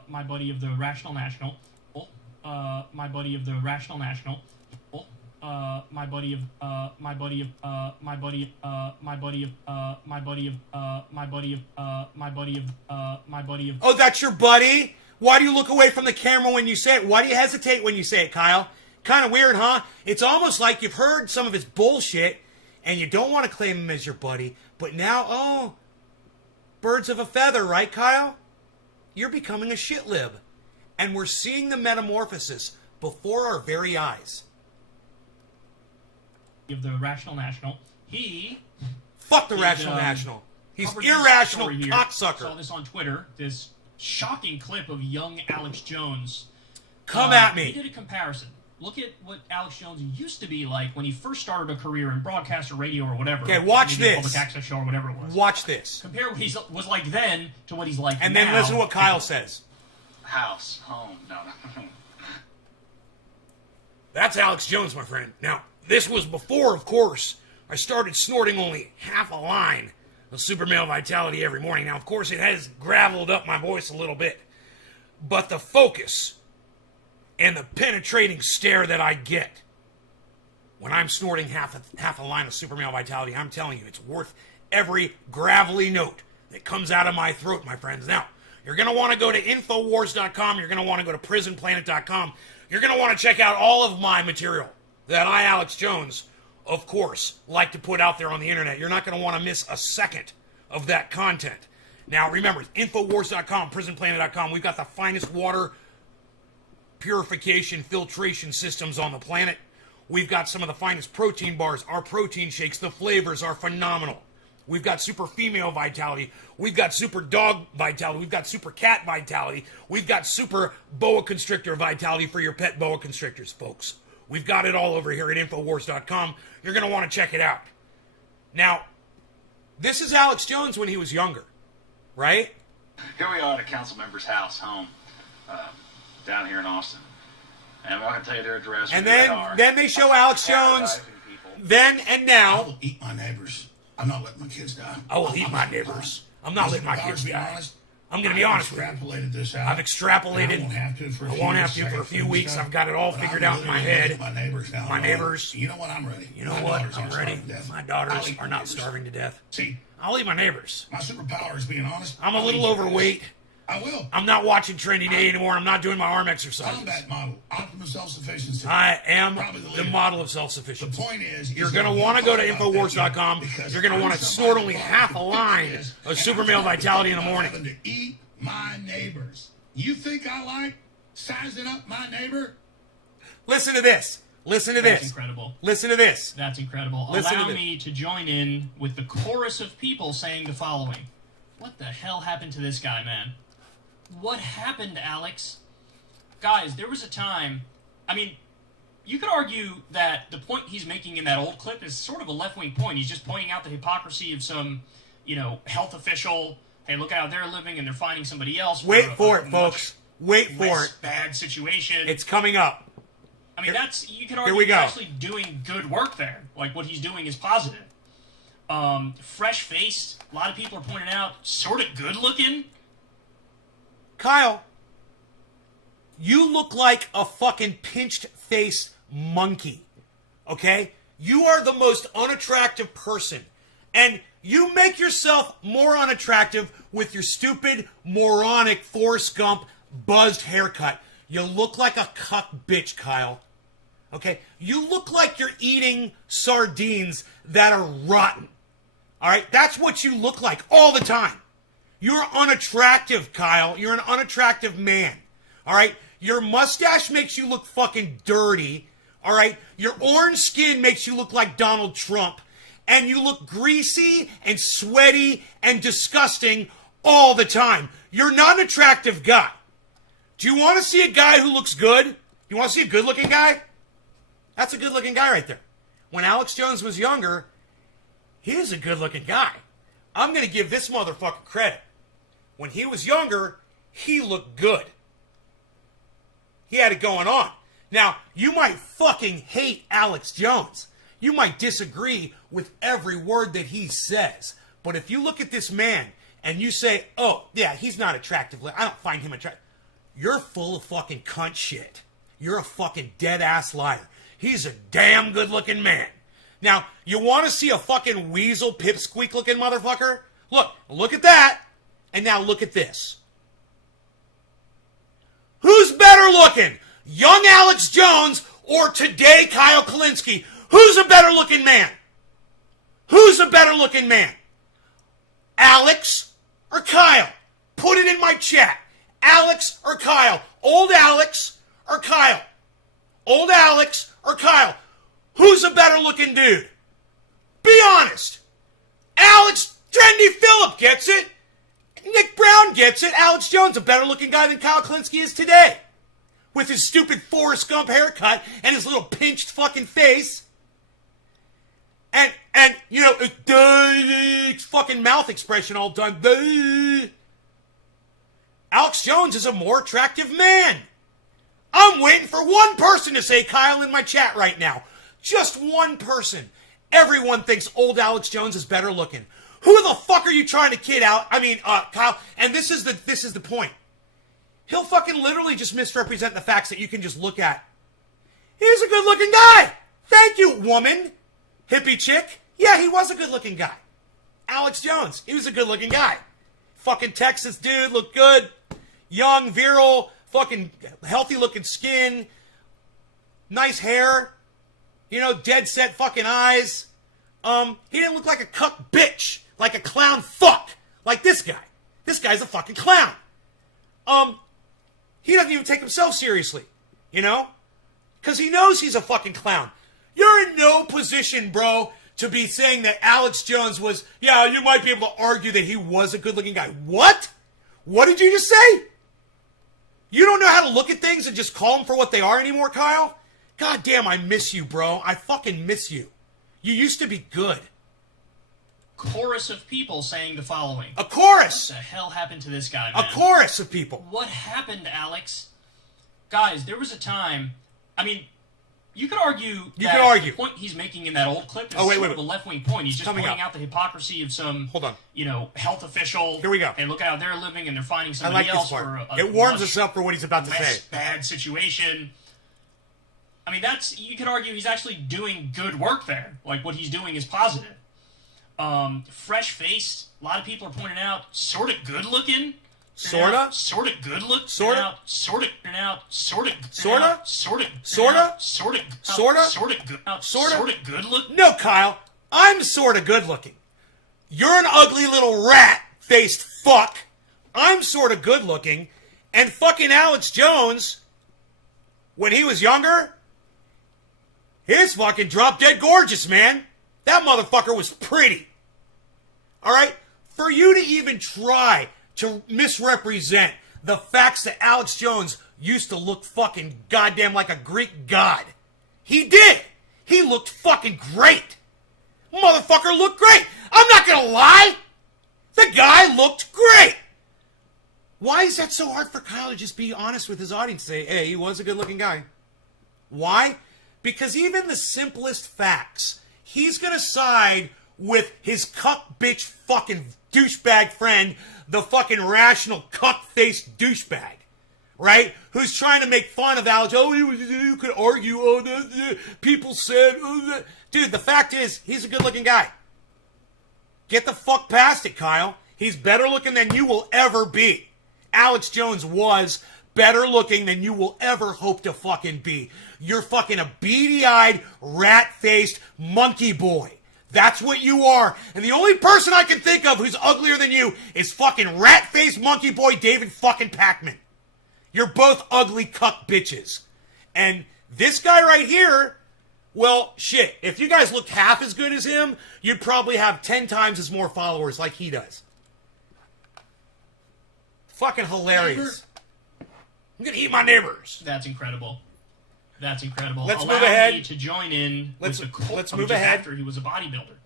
my buddy of the Rational National, my buddy of the Rational National, my buddy of Oh, that's your buddy? Why do you look away from the camera when you say it? Why do you hesitate when you say it, Kyle? Kind of weird, huh? It's almost like you've heard some of his bullshit and you don't want to claim him as your buddy, but now, oh, birds of a feather, right, Kyle? you're becoming a shit lib. And we're seeing the metamorphosis before our very eyes. Of the Rational National. He... Fuck the Rational National. He's irrational cocksucker. Saw this on Twitter. This shocking clip of young Alex Jones. Come at me. He did a comparison. Look at what Alex Jones used to be like when he first started a career in broadcast or radio or whatever. Okay, watch this. Public access show or whatever it was. Watch this. Compare what he was like then to what he's like now. And then listen to what Kyle says. House, home, no. That's Alex Jones, my friend. Now, this was before, of course, I started snorting only half a line of Super Male Vitality every morning. Now, of course, it has graveled up my voice a little bit. But the focus and the penetrating stare that I get when I'm snorting half a line of Super Male Vitality, I'm telling you, it's worth every gravelly note that comes out of my throat, my friends. Now, you're going to want to go to Infowars.com. You're going to want to go to PrisonPlanet.com. You're going to want to check out all of my material that I, Alex Jones, of course, like to put out there on the internet. You're not going to want to miss a second of that content. Now, remember, Infowars.com, PrisonPlanet.com. We've got the finest water purification, filtration systems on the planet. We've got some of the finest protein bars. Our protein shakes, the flavors are phenomenal. We've got super female vitality. We've got super dog vitality. We've got super cat vitality. We've got super boa constrictor vitality for your pet boa constrictors, folks. We've got it all over here at Infowars.com. You're going to want to check it out. Now, this is Alex Jones when he was younger, right? Here we are at a council member's house, home, down here in Austin. And I'm not going to tell you their address. And then they show Alex Jones, then and I now. will eat my neighbors. I'm not letting my kids die. I will eat my neighbors. I'm not letting my kids die. I'm going to be honest with you. Extrapolated this out. I've extrapolated. I won't have to for a I few won't years, have to for a few second weeks. stuff. I've got it all But figured I'm out in my literally head. with my neighbors now. My neighbors. You know what? I'm ready. You know My what? daughters I'm aren't ready. starving to death. My I'll daughters eat are my not neighbors. starving to death. See, I'll eat my neighbors. my superpower is being honest. I'm a I'll little eat your overweight. ass. I will. I'm not watching Trending Day anymore. I'm not doing my arm exercises. Combat model, optimum self-sufficiency. I am Probably the the leader. model of The self-sufficiency. point is, You're going to want to go to Infowars.com. because You're going to I'm want to somebody snort only who half a follows line this, of and Super I'm Male talking Vitality in the about morning. having to eat my neighbors. You think I like sizing up my neighbor? Listen to this. Listen to That's this. incredible. Listen to this. That's incredible. Listen to Allow this. me to join in with the chorus of people saying the following. What the hell happened to this guy, man? What happened, Alex? Guys, there was a time... I mean, you could argue that the point he's making in that old clip is sort of a left-wing point. He's just pointing out the hypocrisy of some, health official. Hey, look how they're living and they're finding somebody else. Wait a for it, much folks. Wait for less it. bad situation. It's coming up. I mean, you could here argue we he's go. actually doing good work there. Like, what he's doing is positive. Fresh-faced, a lot of people are pointing out, sort of good-looking. Kyle, you look like a fucking pinched-faced monkey, okay? You are the most unattractive person, and you make yourself more unattractive with your stupid, moronic Forrest Gump buzzed haircut. You look like a cuck bitch, Kyle. Okay? You look like you're eating sardines that are rotten. All right? That's what you look like all the time. You're unattractive, Kyle. You're an unattractive man. All right? Your mustache makes you look fucking dirty. All right? Your orange skin makes you look like Donald Trump. And you look greasy and sweaty and disgusting all the time. You're not an attractive guy. Do you want to see a guy who looks good? You want to see a good-looking guy? That's a good-looking guy right there. When Alex Jones was younger, he was a good-looking guy. I'm going to give this motherfucker credit. When he was younger, he looked good. He had it going on. Now, you might fucking hate Alex Jones. You might disagree with every word that he says. But if you look at this man and you say, oh, yeah, he's not attractive. I don't find him attractive. You're full of fucking cunt shit. You're a fucking dead-ass liar. He's a damn good-looking man. Now, you want to see a fucking weasel pipsqueak-looking motherfucker? Look at that. And now look at this. Who's better looking? Young Alex Jones or today Kyle Kalinske? Who's a better looking man? Who's a better looking man? Alex or Kyle? Put it in my chat. Alex or Kyle? Old Alex or Kyle? Old Alex or Kyle? Who's a better looking dude? Be honest. Alex Trendy Phillip gets it. Nick Brown gets it. Alex Jones a better looking guy than Kyle Klinsky is today. With his stupid Forrest Gump haircut and his little pinched fucking face. And you know, fucking mouth expression all done. Alex Jones is a more attractive man. I'm waiting for one person to say Kyle in my chat right now. Just one person. Everyone thinks old Alex Jones is better looking. Who the fuck are you trying to kid out? I mean, Kyle, and this is the point. He'll fucking literally just misrepresent the facts that you can just look at. He's a good looking guy. Thank you, woman. Hippie chick. Yeah, he was a good looking guy. Alex Jones, he was a good looking guy. Fucking Texas dude, looked good. Young, virile, fucking healthy looking skin. Nice hair. You know, dead set fucking eyes. He didn't look like a cuck bitch. Like a clown fuck. Like this guy. This guy's a fucking clown. He doesn't even take himself seriously. You know? Because he knows he's a fucking clown. You're in no position, bro, to be saying that Alex Jones was, yeah, you might be able to argue that he was a good-looking guy. What? What did you just say? You don't know how to look at things and just call them for what they are anymore, Kyle? God damn, I miss you, bro. I fucking miss you. You used to be good. Chorus of people saying the following. A chorus! What the hell happened to this guy, man? A chorus of people. What happened, Alex? Guys, there was a time, I mean, you could argue the point he's making in that old clip is sort of a left-wing point. He's just pointing out the hypocrisy of some, health official. Here we go. And look how they're living and they're finding somebody else for a it warms us up for what he's about to say. Bad situation. I mean, you could argue he's actually doing good work there. Like, what he's doing is positive. Fresh face. A lot of people are pointing out, sort of good looking. Sorta? Sort of good look. Sorta? Sort of Sorta? Sorta? Sort of. Sorta? Sorta? Sorta? Sort of good. Sorta? Sort of good look. No, Kyle. I'm sort of good looking. You're an ugly little rat-faced fuck. I'm sort of good looking. And fucking Alex Jones, when he was younger, he's fucking drop-dead gorgeous, man. That motherfucker was pretty. All right? For you to even try to misrepresent the facts that Alex Jones used to look fucking goddamn like a Greek god. He did. He looked fucking great. Motherfucker looked great. I'm not gonna lie. The guy looked great. Why is that so hard for Kyle to just be honest with his audience and say, hey, he was a good looking guy? Why? Because even the simplest facts, he's gonna side with his cuck bitch fucking douchebag friend, the fucking rational cuck-faced douchebag, right? Who's trying to make fun of Alex. Oh, you could argue. People said. Dude, the fact is, he's a good-looking guy. Get the fuck past it, Kyle. He's better looking than you will ever be. Alex Jones was better looking than you will ever hope to fucking be. You're fucking a beady-eyed, rat-faced monkey boy. That's what you are. And the only person I can think of who's uglier than you is fucking rat-faced monkey boy David fucking Pacman. You're both ugly cuck bitches. And this guy right here, well, shit, if you guys looked half as good as him, you'd probably have 10 times as more followers like he does. Fucking hilarious. I'm gonna eat my neighbors. That's incredible. That's incredible. Let's move ahead. Me to join in with the cult let's move ahead. After he was a bodybuilder.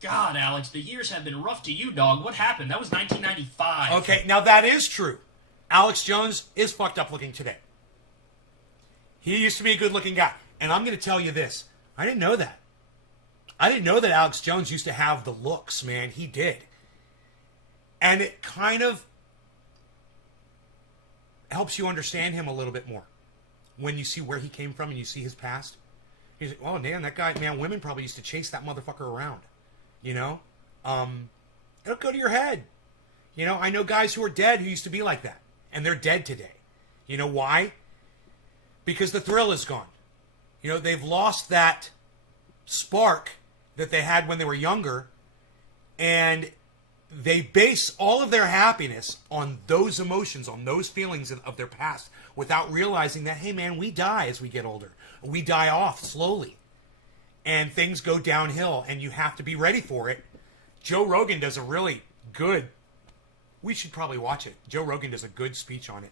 God, Alex, the years have been rough to you, dog. What happened? That was 1995. Okay, now that is true. Alex Jones is fucked up looking today. He used to be a good looking guy. And I'm going to tell you this. I didn't know that. I didn't know that Alex Jones used to have the looks, man. He did. And it kind of helps you understand him a little bit more. When you see where he came from and you see his past. He's like, oh, damn, that guy, man, women probably used to chase that motherfucker around. You know? It'll go to your head. You know, I know guys who are dead who used to be like that. And they're dead today. You know why? Because the thrill is gone. You know, they've lost that spark that they had when they were younger. And they base all of their happiness on those emotions, on those feelings of their past, without realizing that, hey man, we die as we get older. We die off slowly. And things go downhill, and you have to be ready for it. Joe Rogan does a really good... We should probably watch it. Joe Rogan does a good speech on it.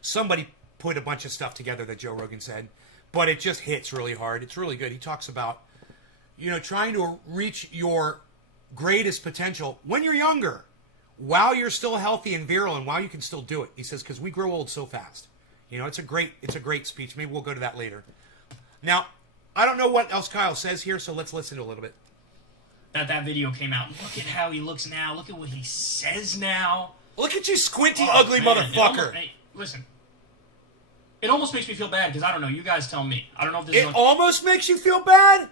Somebody put a bunch of stuff together that Joe Rogan said, but it just hits really hard. It's really good. He talks about, trying to reach your greatest potential when you're younger, while you're still healthy and virile, and while you can still do it. He says, because we grow old so fast. It's a great speech. Maybe we'll go to that later. Now, I don't know what else Kyle says here, so let's listen to a little bit. That video came out. Look at how he looks now. Look at what he says now. Look at you, squinty, ugly motherfucker. Hey, listen. It almost makes me feel bad, because I don't know. You guys tell me. I don't know if this is... It almost makes you feel bad?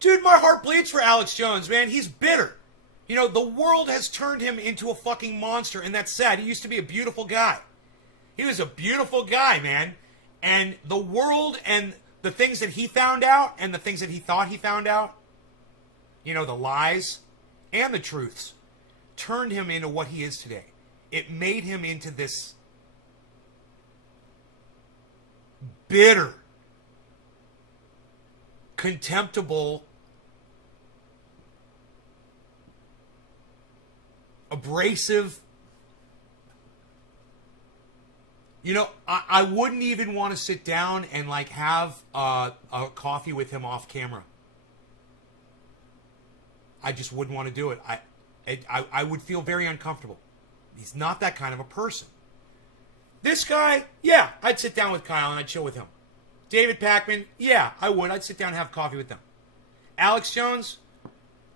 Dude, my heart bleeds for Alex Jones, man. He's bitter. The world has turned him into a fucking monster, and that's sad. He used to be a beautiful guy. He was a beautiful guy, man. And the world and the things that he found out and the things that he thought he found out, the lies and the truths, turned him into what he is today. It made him into this bitter, contemptible, abrasive. I wouldn't even want to sit down and have a coffee with him off camera. I just wouldn't want to do it. I would feel very uncomfortable. He's not that kind of a person. This guy, yeah, I'd sit down with Kyle and I'd chill with him. David Pakman, yeah, I would. I'd sit down and have coffee with them. Alex Jones,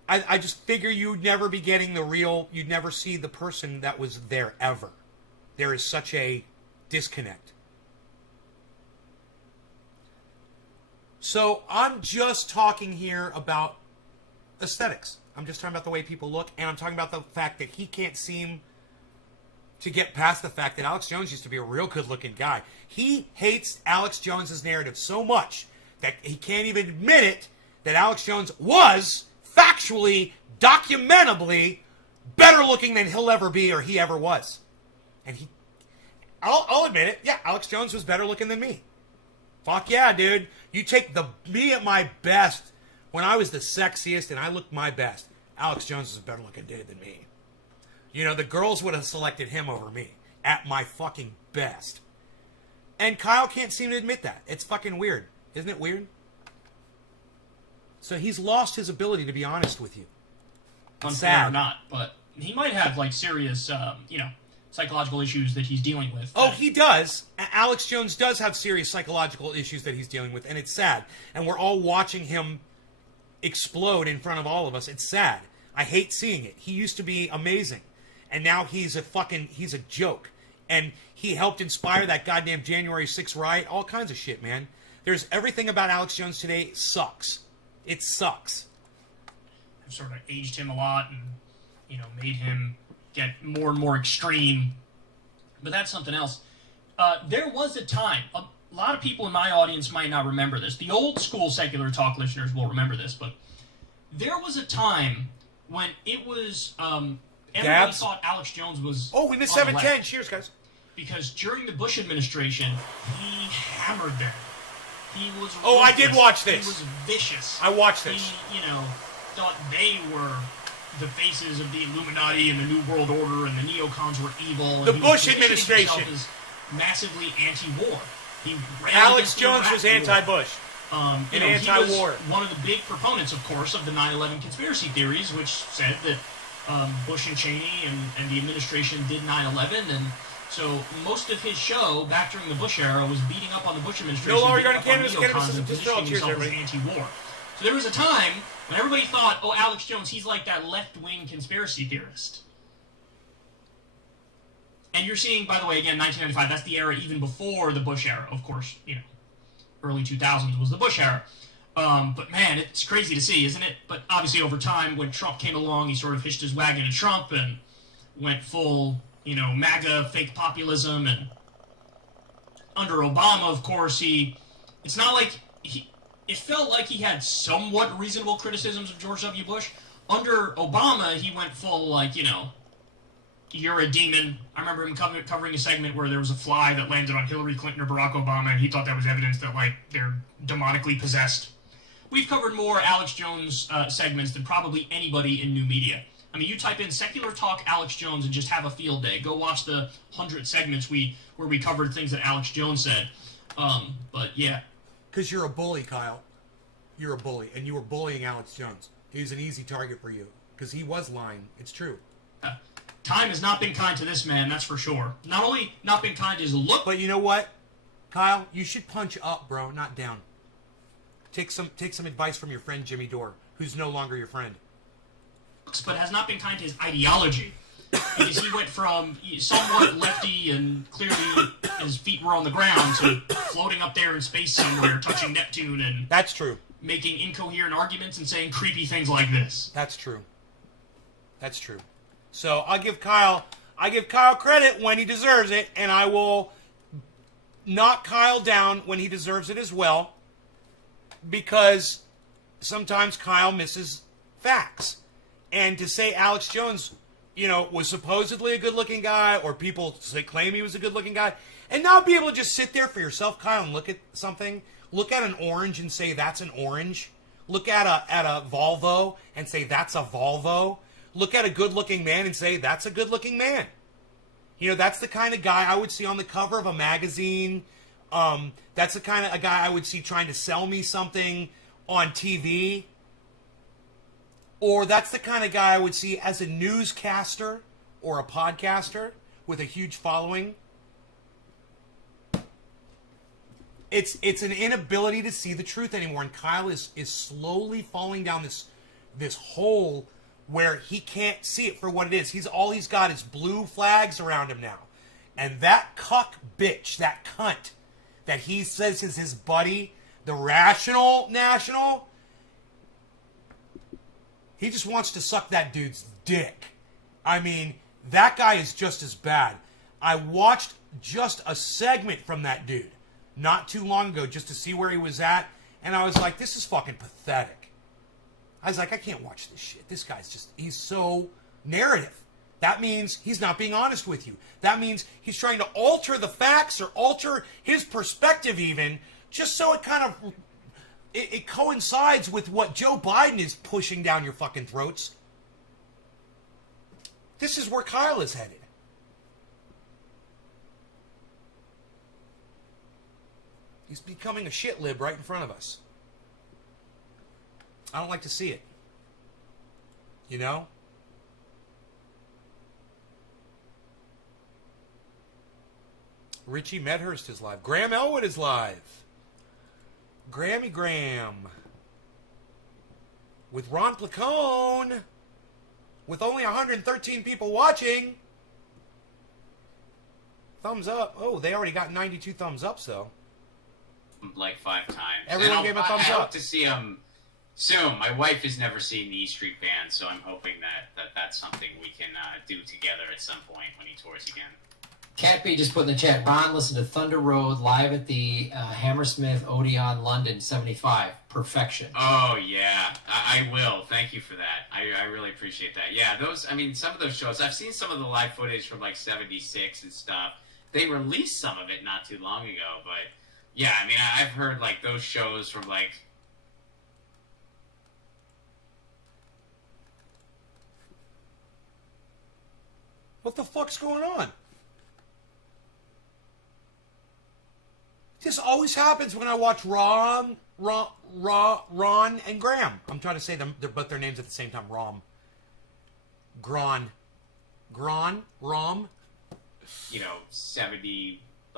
I just figure you'd never be getting you'd never see the person that was there ever. There is such a disconnect. So I'm just talking here about aesthetics. I'm just talking about the way people look, and I'm talking about the fact that he can't seem to get past the fact that Alex Jones used to be a real good-looking guy. He hates Alex Jones's narrative so much that he can't even admit it, that Alex Jones was factually, documentably better looking than he'll ever be or he ever was. And I'll admit it, yeah, Alex Jones was better looking than me. Fuck yeah, dude. You take me at my best, when I was the sexiest and I looked my best, Alex Jones was a better looking dude than me. The girls would have selected him over me at my fucking best. And Kyle can't seem to admit that. It's fucking weird. Isn't it weird? So he's lost his ability to be honest with you. Unfair or not, but he might have serious, psychological issues that he's dealing with. Oh, he does. Alex Jones does have serious psychological issues that he's dealing with, and it's sad. And we're all watching him explode in front of all of us. It's sad. I hate seeing it. He used to be amazing. And now he's a joke. And he helped inspire that goddamn January 6th riot. All kinds of shit, man. There's everything about Alex Jones today sucks. It sucks. I've sort of aged him a lot and, made him get more and more extreme. But that's something else. There was a time, a lot of people in my audience might not remember this. The old school Secular Talk listeners will remember this, but there was a time when it was, everybody thought Alex Jones was... Oh, we missed 710. Cheers, guys. Because during the Bush administration, he hammered them. He was ruthless. Oh, I did watch this. He was vicious. I watched this. He, thought they were the faces of the Illuminati and the New World Order, and the neocons were evil. The Bush administration is massively anti-war. Alex Jones was anti-Bush. And anti-war. He was one of the big proponents, of course, of the 9/11 conspiracy theories, which said that Bush and Cheney and the administration did 9/11, and so most of his show back during the Bush era was beating up on the Bush administration, no longer beating going to up on neocons, and positioning himself as anti-war. So there was a time when everybody thought, oh, Alex Jones, he's like that left-wing conspiracy theorist. And you're seeing, by the way, again, 1995, that's the era even before the Bush era, of course, early 2000s was the Bush era. But man, it's crazy to see, isn't it? But obviously over time, when Trump came along, he sort of hitched his wagon to Trump and went full, MAGA, fake populism. And under Obama, of course, it felt like he had somewhat reasonable criticisms of George W. Bush, Under Obama, he went full, like, you're a demon. I remember him covering a segment where there was a fly that landed on Hillary Clinton or Barack Obama, and he thought that was evidence that, like, they're demonically possessed. We've covered more Alex Jones segments than probably anybody in new media. I mean, you type in secular talk Alex Jones and just have a field day. Go watch the 100 segments where we covered things that Alex Jones said. But, yeah. Because you're a bully, Kyle. You're a bully, and you were bullying Alex Jones. He was an easy target for you, because he was lying. It's true. Time has not been kind to this man, that's for sure. Not only not been kind to his look... But you know what, Kyle? You should punch up, bro, not down. Take some advice from your friend Jimmy Dore, who's no longer your friend. But has not been kind to his ideology. Because he went from somewhat lefty and clearly his feet were on the ground to floating up there in space somewhere, touching Neptune and... That's true. Making incoherent arguments and saying creepy things like this. That's true. That's true. So I give Kyle credit when he deserves it, and I will knock Kyle down when he deserves it as well, because sometimes Kyle misses facts. And to say Alex Jones, was supposedly a good-looking guy, or people claim he was a good-looking guy, and now be able to just sit there for yourself, Kyle, and look at something. Look at an orange and say that's an orange. Look at a Volvo and say that's a Volvo. Look at a good-looking man and say that's a good-looking man. That's the kind of guy I would see on the cover of a magazine. That's the kind of a guy I would see trying to sell me something on TV. Or that's the kind of guy I would see as a newscaster or a podcaster with a huge following. It's an inability to see the truth anymore, and Kyle is slowly falling down this hole where he can't see it for what it is. All he's got is blue flags around him now. And that cuck bitch, that cunt that he says is his buddy, the Rational National, he just wants to suck that dude's dick. I mean, that guy is just as bad. I watched just a segment from that dude not too long ago just to see where he was at, and I was like, this is fucking pathetic. I was like, I can't watch this shit. This guy's he's so narrative. That means he's not being honest with you. That means he's trying to alter the facts or alter his perspective even, just so it kind of, it coincides with what Joe Biden is pushing down your fucking throats. This is where Kyle is headed. He's becoming a shit lib right in front of us. I don't like to see it. Richie Medhurst is live. Graham Elwood is live. Grammy Graham. With Ron Placone. With only 113 people watching. Thumbs up. Oh, they already got 92 thumbs ups, though. Like 5 times. Everyone gave a thumbs up. I hope to see him soon. My wife has never seen the E Street Band, so I'm hoping that's something we can do together at some point when he tours again. Cat B just put in the chat, Ron listened to Thunder Road live at the Hammersmith Odeon London 75. Perfection. Oh, yeah. I will. Thank you for that. I really appreciate that. Yeah, some of those shows, I've seen some of the live footage from, 76 and stuff. They released some of it not too long ago, but... Yeah, I've heard, those shows from, What the fuck's going on? This always happens when I watch Ron and Graham. I'm trying to say them, but their names at the same time. Rom.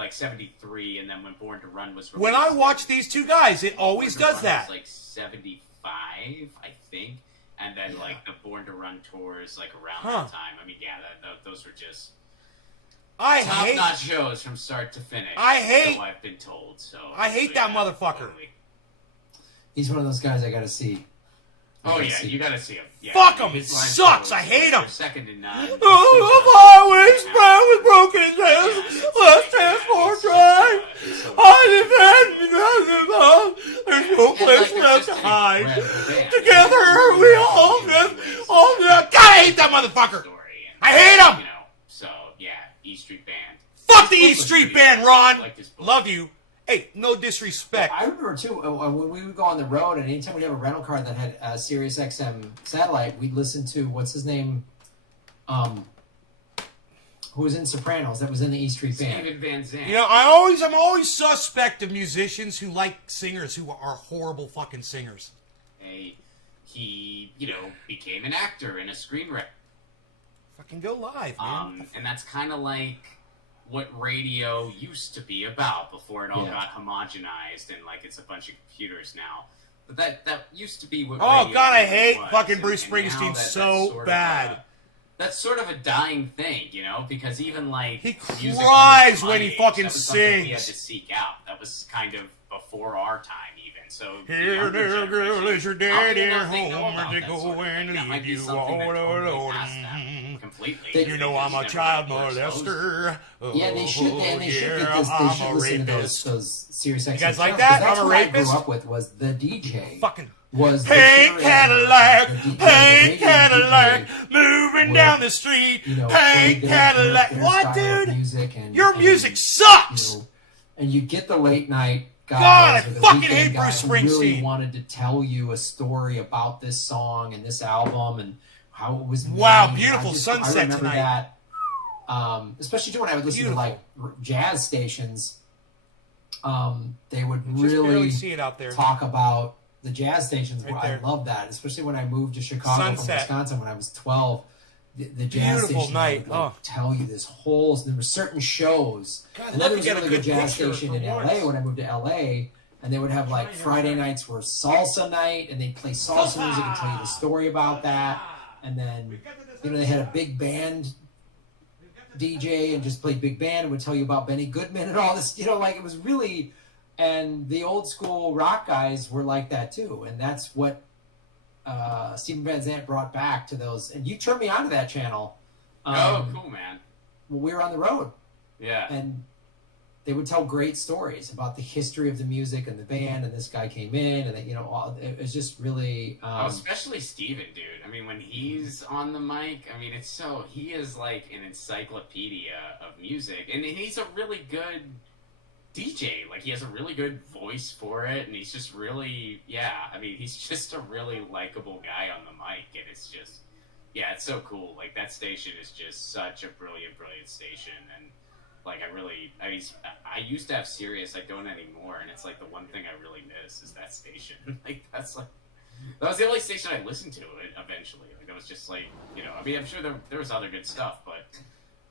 73, and then when Born to Run was released. When I watch these two guys, it always does that. Was 75, I think, and then the Born to Run tours around that time. Those were just top-notch shows from start to finish. So I've been told. So I hate that motherfucker. Totally. He's one of those guys I gotta see. You gotta see him. Yeah, fuck him! He sucks! I hate him! Second to none. Highway spread with broken legs. Let's transport drive. I defend because there's no place left to hide. Together we all live. Street Band. Fuck the His book East was Street pretty Band, good. I Ron. liked his book. Love you. Hey, no disrespect. I remember too when we would go on the road, and anytime we'd have a rental car that had a Sirius XM satellite, we'd listen to what's his name, who was in Sopranos, that was in the East Street Band. Steven Van Zandt. You know, I'm always suspect of musicians who like singers who are horrible fucking singers. He, became an actor and a screenwriter. Fucking go live, man. And that's kind of like what radio used to be about before it all got homogenized and like it's a bunch of computers now. But that used to be what. Oh radio God, I really hate was. fucking And Bruce now Springsteen that's so sort of bad. that's sort of a dying thing, because even like He music cries from when my he age, fucking that was something we had sings. to seek out. That was kind of before our time, even. So Here, younger little girl, generation, is your how daddy many of them know home about or they that go sort of and thing? That might leave be you something all that totally alone? passed them completely. You know I'm a Never child really were exposed. molester. Yeah, they should, and they should, yeah, because they I'm should a listen to rapist. those Sirius XM. You guys like channels, 'cause that? That's I'm a what I rapist? grew up with was the DJ. Fucking Was the pink curator, Cadillac, the pink radio Cadillac, DJ moving would, down the street, played pink their Cadillac. What, style of dude? music and, Your and, music sucks. And you get the late night guys. God, I or the fucking weekend hate guy Bruce who really Springsteen. wanted to tell you a story about this song and this album and how it was made. Wow, beautiful I sunset remember tonight. that. Especially too when I would listen Beautiful. to like jazz stations. They would Just really barely see it out there. talk about the jazz stations. Right I there. love that, especially when I moved to Chicago from Sunset. Wisconsin when I was 12. The jazz Beautiful station night. would like, Oh. tell you this whole. There were certain shows. God, And let then there me was a get a really good good jazz picture station for in once. LA when I moved to LA, and they would have like Friday nights were salsa night, and they'd play salsa music and tell you the story about that. And then they had a big band DJ and just played big band and would tell you about Benny Goodman and all this. Like it was really. And the old school rock guys were like that too, and that's what Steven Van Zandt brought back to those. And you turned me on to that channel. Cool, man. When we were on the road, Yeah. and they would tell great stories about the history of the music and the band. And this guy came in, and it was just really. Especially Steven, dude. I mean, when he's on the mic, I mean, he is like an encyclopedia of music, and he's a really good DJ. Like, he has a really good voice for it, and he's just really, he's just a really likable guy on the mic, and it's just, it's so cool. Like, that station is just such a brilliant station, and, like, I used to have Sirius, I don't anymore, and it's, like, the one thing I really miss is that station. Like, that was the only station I listened to eventually. Like, it was just, like, I'm sure there was other good stuff, but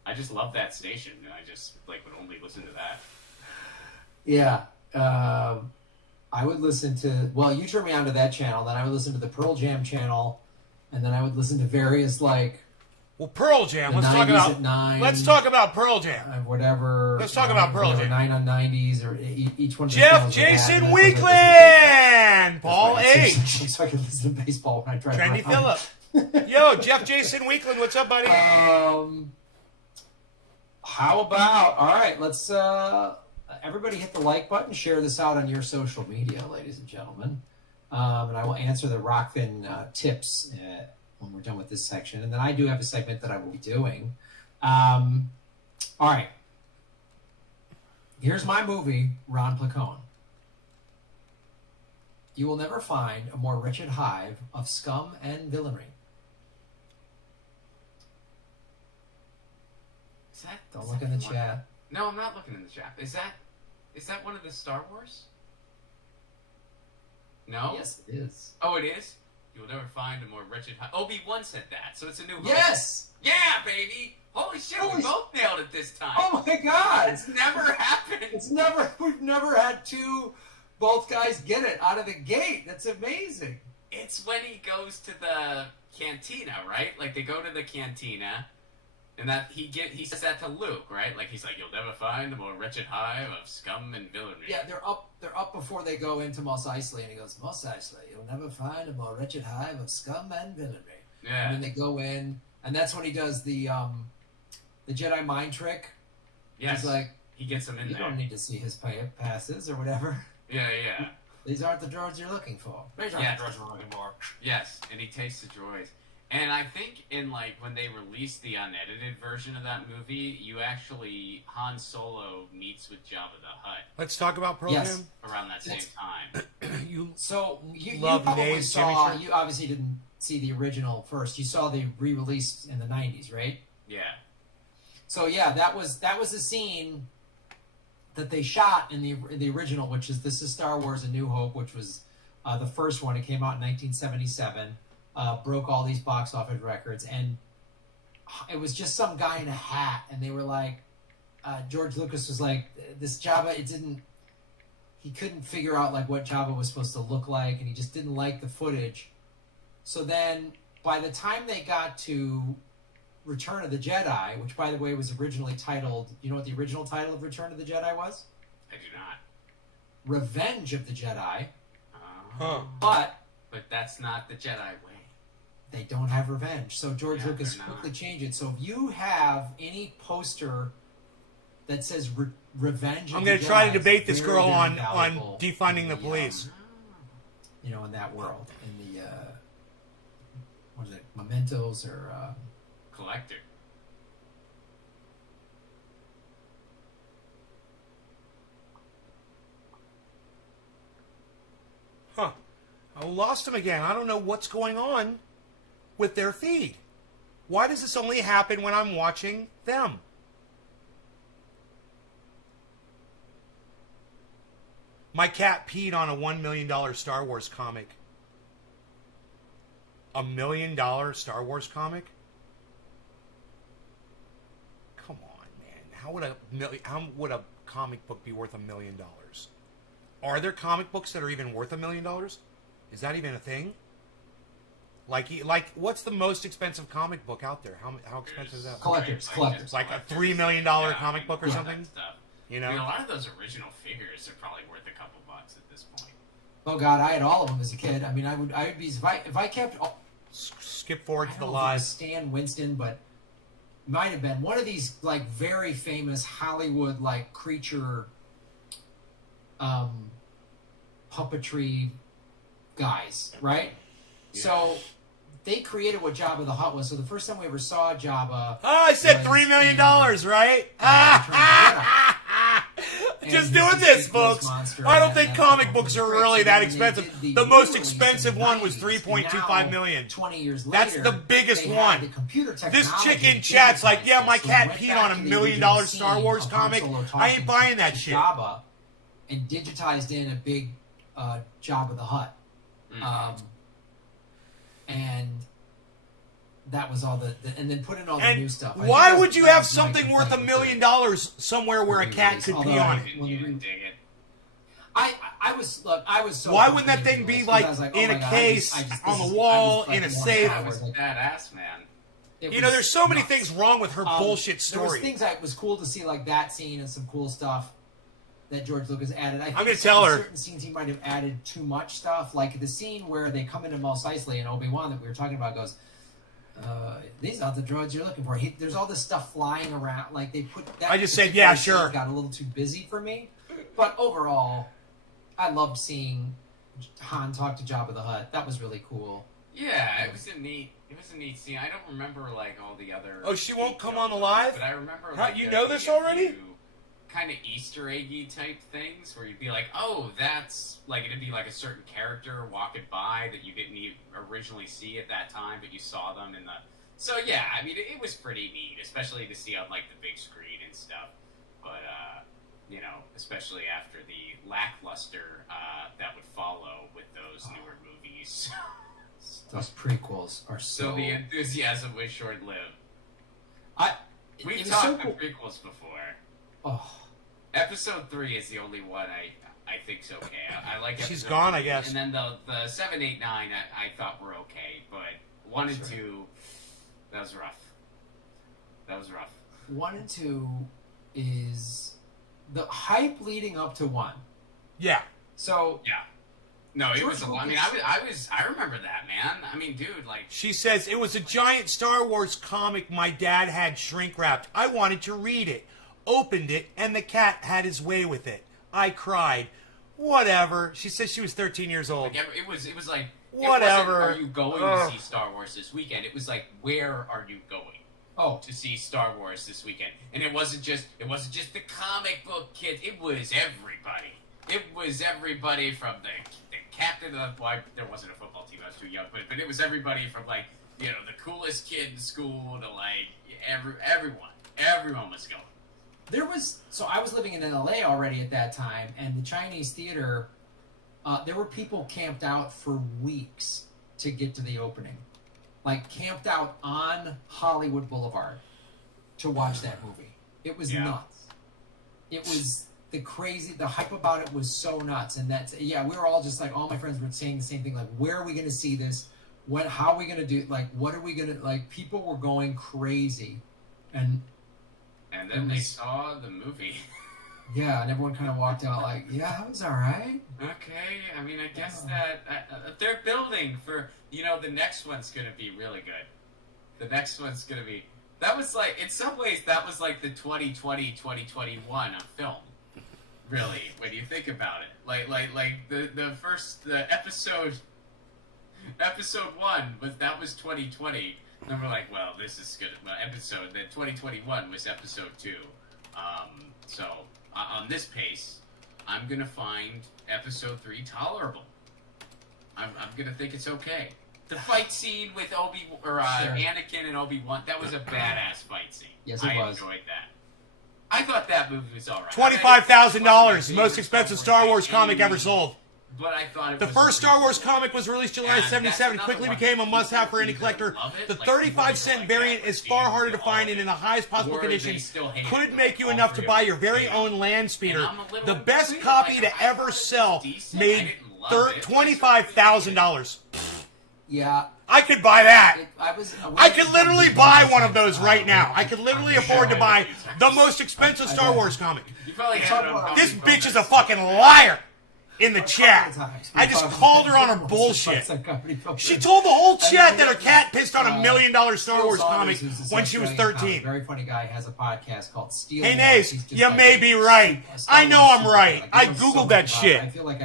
I just love that station, and I just, like, would only listen to that. Yeah. I would listen to, you turned me on to that channel, then I would listen to the Pearl Jam channel, and then I would listen to various, like, Well, Pearl Jam. the Let's 90s talk about. at 9. Let's talk about Pearl Jam. Whatever. Let's talk about Pearl Jam. 9 on 90s, or each one of the Jeff channels they had, Jason and I was like, Weekland, Paul That's H. right. So I could listen to baseball when I drive Trendy around. Phillip. Yo, Jeff Jason Weekland, what's up, buddy? How about, all right, let's, everybody hit the like button, share this out on your social media, ladies and gentlemen. And I will answer the Rockfin tips when we're done with this section. And then I do have a segment that I will be doing. All right. Here's my movie, Ron Placone. You will never find a more wretched hive of scum and villainy. Don't look in the chat. No, I'm not looking in the chat. Is that one of the Star Wars? No? Yes, it is. Oh, it is? You will never find a more wretched... Obi-Wan said that, so it's a new hope. Yes! Yeah, baby! Holy shit, we both nailed it this time. Oh my god! It's never happened. We've never had both guys get it out of the gate. That's amazing. It's when he goes to the cantina, right? Like, they go to the cantina, and that he says that to Luke, right? Like, he's like, you'll never find a more wretched hive of scum and villainy. Yeah, they're up before they go into Mos Eisley, and he goes, Mos Eisley, you'll never find a more wretched hive of scum and villainy. Yeah. And then they go in, and that's when he does the Jedi mind trick. Yes. He's like, he gets them in you there. don't need to see his passes or whatever. Yeah, yeah. These aren't the droids you're looking for. These aren't Yes. the droids you're looking for. Yes, and he takes the droids. And I think in like when they released the unedited version of that movie, you actually Han Solo meets with Jabba the Hutt Let's talk about Pearl Yes. Jam. around that same time. You You Love probably Names, saw. Jimmy Shark? You obviously didn't see the original first. You saw the re-release in the '90s, right? Yeah. So yeah, that was a scene that they shot in the original, which is This Is Star Wars: A New Hope, which was the first one. It came out in 1977, broke all these box office records, and it was just some guy in a hat, and they were like, George Lucas was like, this Jabba, he couldn't figure out like what Jabba was supposed to look like, and he just didn't like the footage. So then, by the time they got to Return of the Jedi, which by the way was originally titled, you know what the original title of Return of the Jedi was? I do not. Revenge of the Jedi. Huh. But But that's not the Jedi way. they don't have revenge. So George Yeah, Lucas they're not. quickly changed it. So if you have any poster that says Revenge of I'm the going to try to Jedi, debate it's this very, girl very on valuable defunding the in police. you know, in that world. In the, what is it, Mementos or... Collector. Huh. I lost him again. I don't know what's going on with their feed. Why does this only happen when I'm watching them? My cat peed on a $1 million Star Wars comic. $1 million Star Wars comic? Come on, man. How would a comic book be worth $1 million? Are there comic books that are even worth $1 million? Is that even a thing? Like, what's the most expensive comic book out there? How expensive is that? Collectors. Like a $3 million comic book or Yeah, something? that stuff. You I mean, a know? lot of those original figures are probably worth a couple bucks at this point. Oh God, I had all of them as a kid. I mean, I would be if I kept. Skip forward I to don't the know if it was live. Stan Winston, but might have been one of these like very famous Hollywood like creature puppetry guys, right? Yeah. So they created what Jabba the Hutt was. So the first time we ever saw Jabba, Oh, I said was $3 million, in, right? And Just he's doing this this, big ghost folks. monster I don't and think that comic whole books thing are was great. really So that then they expensive. did The most re-release in expensive the one was 90s, $3.25 and million. now, 20 years That's later, the biggest they had one. the computer This technology chick in to chat's like, digitize yeah, my this. So cat went peed back on a to $1 the million original Star scene Wars of Han comic. Solo I ain't talking buying to that shit. Jabba and digitized in a big Jabba the Hutt. And that was all the and then put in all the new And stuff. why think would you that have was my something worth $1 complaint million with somewhere where a cat could pee on it? Well, You didn't dig it. I was so. Why wouldn't that thing be confused, like, 'cause I was in oh a my God, case, I just- on this the is- wall, I was in a fucking safe? That I was like, badass, man. it You know, was there's so many nuts. things wrong with her bullshit There was story. things that was cool to see, like that scene and some cool stuff that George Lucas added. I think gonna tell her. certain scenes he might have added too much stuff, like the scene where they come into Mos Eisley and Obi-Wan that we were talking about goes, these are the droids you're looking for. There's all this stuff flying around. Like they put that. I just said, particular yeah, scene sure. Got a little too busy for me, but overall, I loved seeing Han talk to Jabba the Hutt. That was really cool. Yeah, it was a neat scene. I don't remember like all the other. Oh, she won't come on the details of it, live? But I remember. How- Like, you there know this being a already? few kind of Easter eggy type things where you'd be like, oh, that's like it'd be like a certain character walking by that you didn't even originally see at that time, but you saw them in the. So yeah, I mean, it was pretty neat, especially to see on like the big screen and stuff. But you know, especially after the lackluster that would follow with those newer movies. Those prequels are So so. the enthusiasm was short-lived. It We've was talked so the cool. prequels before. Oh, Episode 3 is the only one I think's okay. I like. She's episode gone, I 3. guess. And then the 7, 8, 9 I thought were okay, but 1 and 2, that was rough. That was rough. 1 and 2 is the hype leading up to 1. Yeah. So Yeah. No, it George was a lot. I mean, Lucas- I remember that, man. I mean, dude, like. She says, it was a giant Star Wars comic my dad had shrink wrapped. I wanted to read it. Opened it, and the cat had his way with it. I cried. Whatever. She says she was 13 years old. Like, it was like Whatever. Are you going to see Star Wars this weekend? It was like, where are you going? Oh, To see Star Wars this weekend, and it wasn't just the comic book kids. It was everybody. It was everybody from the captain of there wasn't a football team. I was too young, but it was everybody from like the coolest kid in school to like everyone. Everyone was going. I was living in LA already at that time, and the Chinese theater, there were people camped out for weeks to get to the opening. Like, camped out on Hollywood Boulevard to watch that movie. It was nuts. It was the hype about it was so nuts. And we were all just like, all my friends were saying the same thing, like, where are we going to see this? How are we going to do, like, what are we going to, like, people were going crazy. And then they saw the movie. Yeah, and everyone kind of walked out like, yeah, it was all right. Okay, I mean, I guess that they're building for, the next one's going to be really good. The next one's going to be, that was like, in some ways, that was like the 2020, 2021 of film. Really, when you think about it. Like the episode 1, that was 2020. And we're like, well, this is good. Then 2021 was episode 2. So, on this pace, I'm going to find episode 3 tolerable. I'm going to think it's okay. The fight scene with Anakin and Obi-Wan, that was a badass fight scene. Yes, it I was. enjoyed that. I thought that movie was alright. $25,000, most expensive Star Wars comic ever sold. But I thought it The was first Star Wars comic was released July And 77, that's quickly another became a one. must-have for any Either collector. love it, The like, people are 35-cent like variant that, is far or harder to they find all and in the highest possible or they conditions. still hate Could it. make you All enough to three buy of your them very hate own it. land speeder. And I'm a little The best between, copy like, to I ever thought it sell was decent. made I didn't love it. $25,000. Yeah. I could buy that. I could could literally buy one of those right now. I could literally afford to buy the most expensive Star Wars comic. You probably had it on This Comic bitch Book. is a fucking liar in the chat. I just called her on her bullshit. She told the whole chat that her cat pissed on $1 million Star Wars comic when she was 13. Very funny guy has a podcast called Steel. Hey, Wars. Nace, He's just you like may be right. a Star I know Wars I'm super right. fan. I He knows Googled so much that about shit. it. I feel like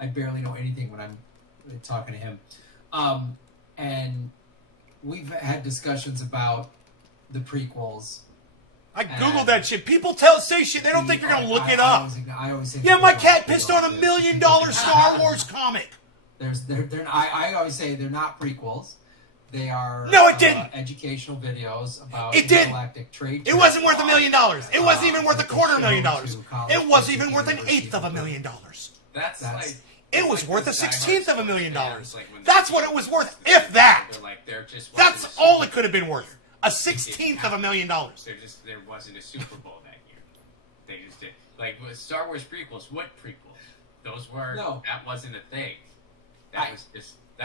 I barely know anything when I'm talking to him. And we've had discussions about the prequels. I Googled that shit. People say shit. They don't think you're going to look it up. I always think Yeah, my people cat don't pissed look on it $1 up. million Star Wars comic. I always say they're not prequels. They are No, it didn't. Educational videos about It didn't. galactic trade. It wasn't worth $1 million. It wasn't even worth $250,000. It wasn't even worth $1/8 of $1 million. That's like... It was worth $1/16 of $1 million. It's like when That's they- what it was worth, if that. They're like, there just wasn't That's a all Super it could have been worth. $1/16 of $1 million. There wasn't a Super Bowl that year. They just did like with Star Wars prequels. What prequels? Those were that wasn't a thing. That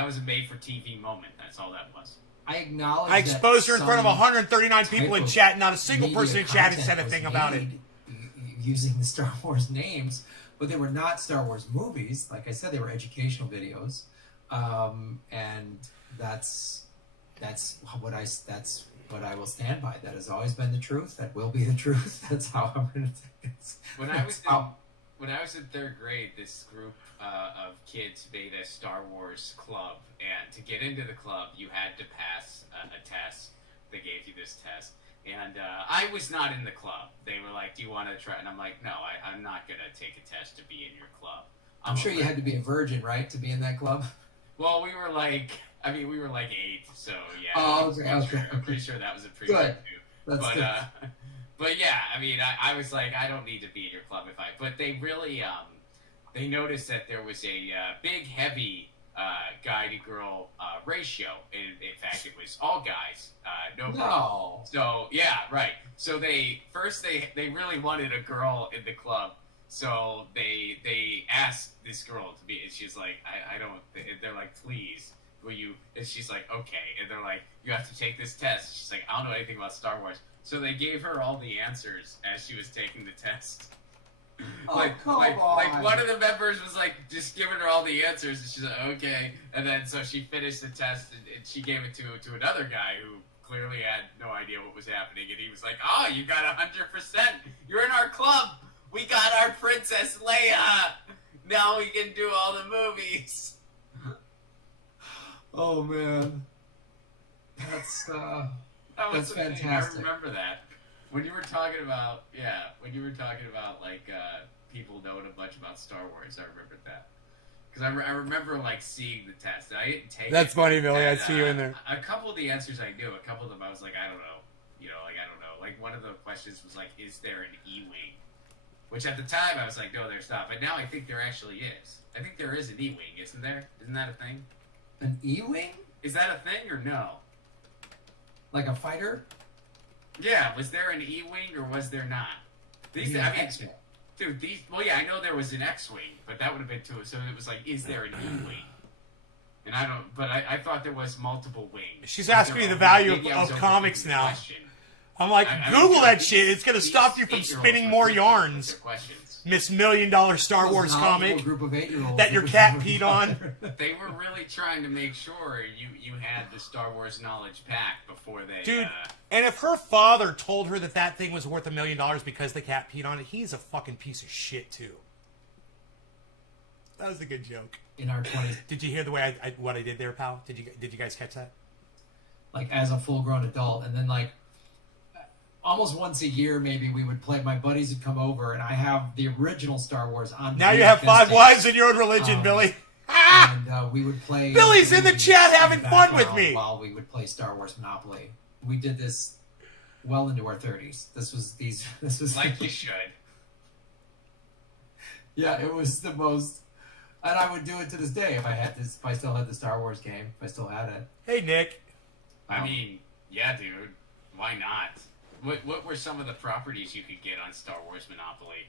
was a made-for-TV moment. That's all that was. I acknowledge. I exposed her in front of some 139 people in type chat. Not a single media person in chat had content said a was thing about it. made using the Star Wars names, but they were not Star Wars movies. Like I said, they were educational videos, and that's what I will stand by. That has always been the truth. That will be the truth. That's how I'm going to take this. When I was in third grade, this group of kids made a Star Wars club, and to get into the club, you had to pass a test. They gave you this test, and I was not in the club. They were like, "Do you want to try?" And I'm like, "No, I'm not going to take a test to be in your club." I'm sure you had to be a virgin, right, to be in that club? Well, we were like 8, so yeah. Oh, okay, I'm pretty sure that was a pretty Good. good. That's good. But yeah, I mean, I was like, I don't need to be in your club but they really, they noticed that there was a big, heavy guy to girl ratio. In fact, it was all guys, no girls. No. So yeah, right. So they really wanted a girl in the club. So they asked this girl to be, and she's like, I don't. They're like, please, will you? And she's like, okay. And they're like, you have to take this test. She's like, I don't know anything about Star Wars. So they gave her all the answers as she was taking the test. Come on. Like one of the members was like just giving her all the answers, and she's like, okay. And then so she finished the test, and she gave it to another guy who clearly had no idea what was happening, and he was like, oh, you got 100%. You're in our club. We got our Princess Leia. Now we can do all the movies. Oh man, that's That that's was the thing. fantastic. I remember that. When you were talking about, like, people knowing a bunch about Star Wars, I remembered that. Because I remember, like, seeing the test. I didn't take That's it. funny, Billy. I And, see you in there. A couple of the answers I knew. A couple of them I was like, I don't know. I don't know. Like, one of the questions was, like, is there an E-Wing? Which at the time I was like, no, there's not. But now I think there actually is. I think there is an E-Wing, isn't there? Isn't that a thing? An E-wing, Is that a thing or no? like a fighter. Yeah, was there an E-Wing or was there not? These, Yeah, I mean, X-wing. dude, these. Well, yeah, I know there was an X-wing, but that would have been too. So it was like, is there an E-Wing? And I don't. But I thought there was multiple wings. She's asking me the value of comics now. Question. I'm like, I Google mean, that shit. It's gonna these stop you from 8-year-olds spinning are more tricky with yarns. their questions. Miss $1 Million Star Those Wars knowledgeable comic group of 8-year-olds that your cat peed on. They were really trying to make sure you had the Star Wars knowledge pack before they. Dude, and if her father told her that thing was worth $1 million because the cat peed on it, he's a fucking piece of shit too. That was a good joke. in our 20s, Did you hear the way what I did there, pal? Did you guys catch that? like as a full-grown adult, and then like almost once a year, maybe we would play. My buddies would come over, and I have the original Star Wars on. Now you have 5 VHS wives in your own religion, Billy. and we would play. Billy's in the chat having fun with background me. while we would play Star Wars Monopoly. We did this well into our 30s. This was like you should. Yeah, it was the most, and I would do it to this day if I had this. If I still had the Star Wars game, if I still had it. Hey, Nick. I mean, yeah, dude. Why not? What were some of the properties you could get on Star Wars Monopoly?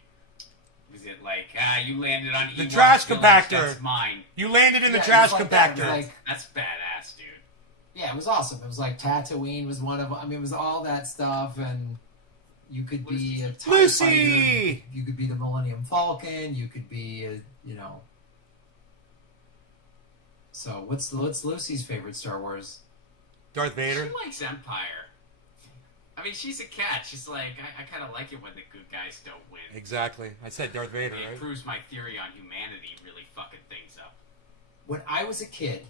Was it like, you landed on The Ewok trash Village, compactor. That's mine. You landed in the Yeah, it trash was like that. It compactor. was like, That's badass, dude. yeah, it was awesome. It was like Tatooine was one of them. I mean, it was all that stuff, and you could be a TIE Lucy! fighter. You could be the Millennium Falcon. You could be, So what's Lucy's favorite Star Wars? Darth Vader. She likes Empire. I mean, she's a cat. She's like, I kind of like it when the good guys don't win. Exactly. I said Darth Vader, It right? proves my theory on humanity really fucking things up. When I was a kid,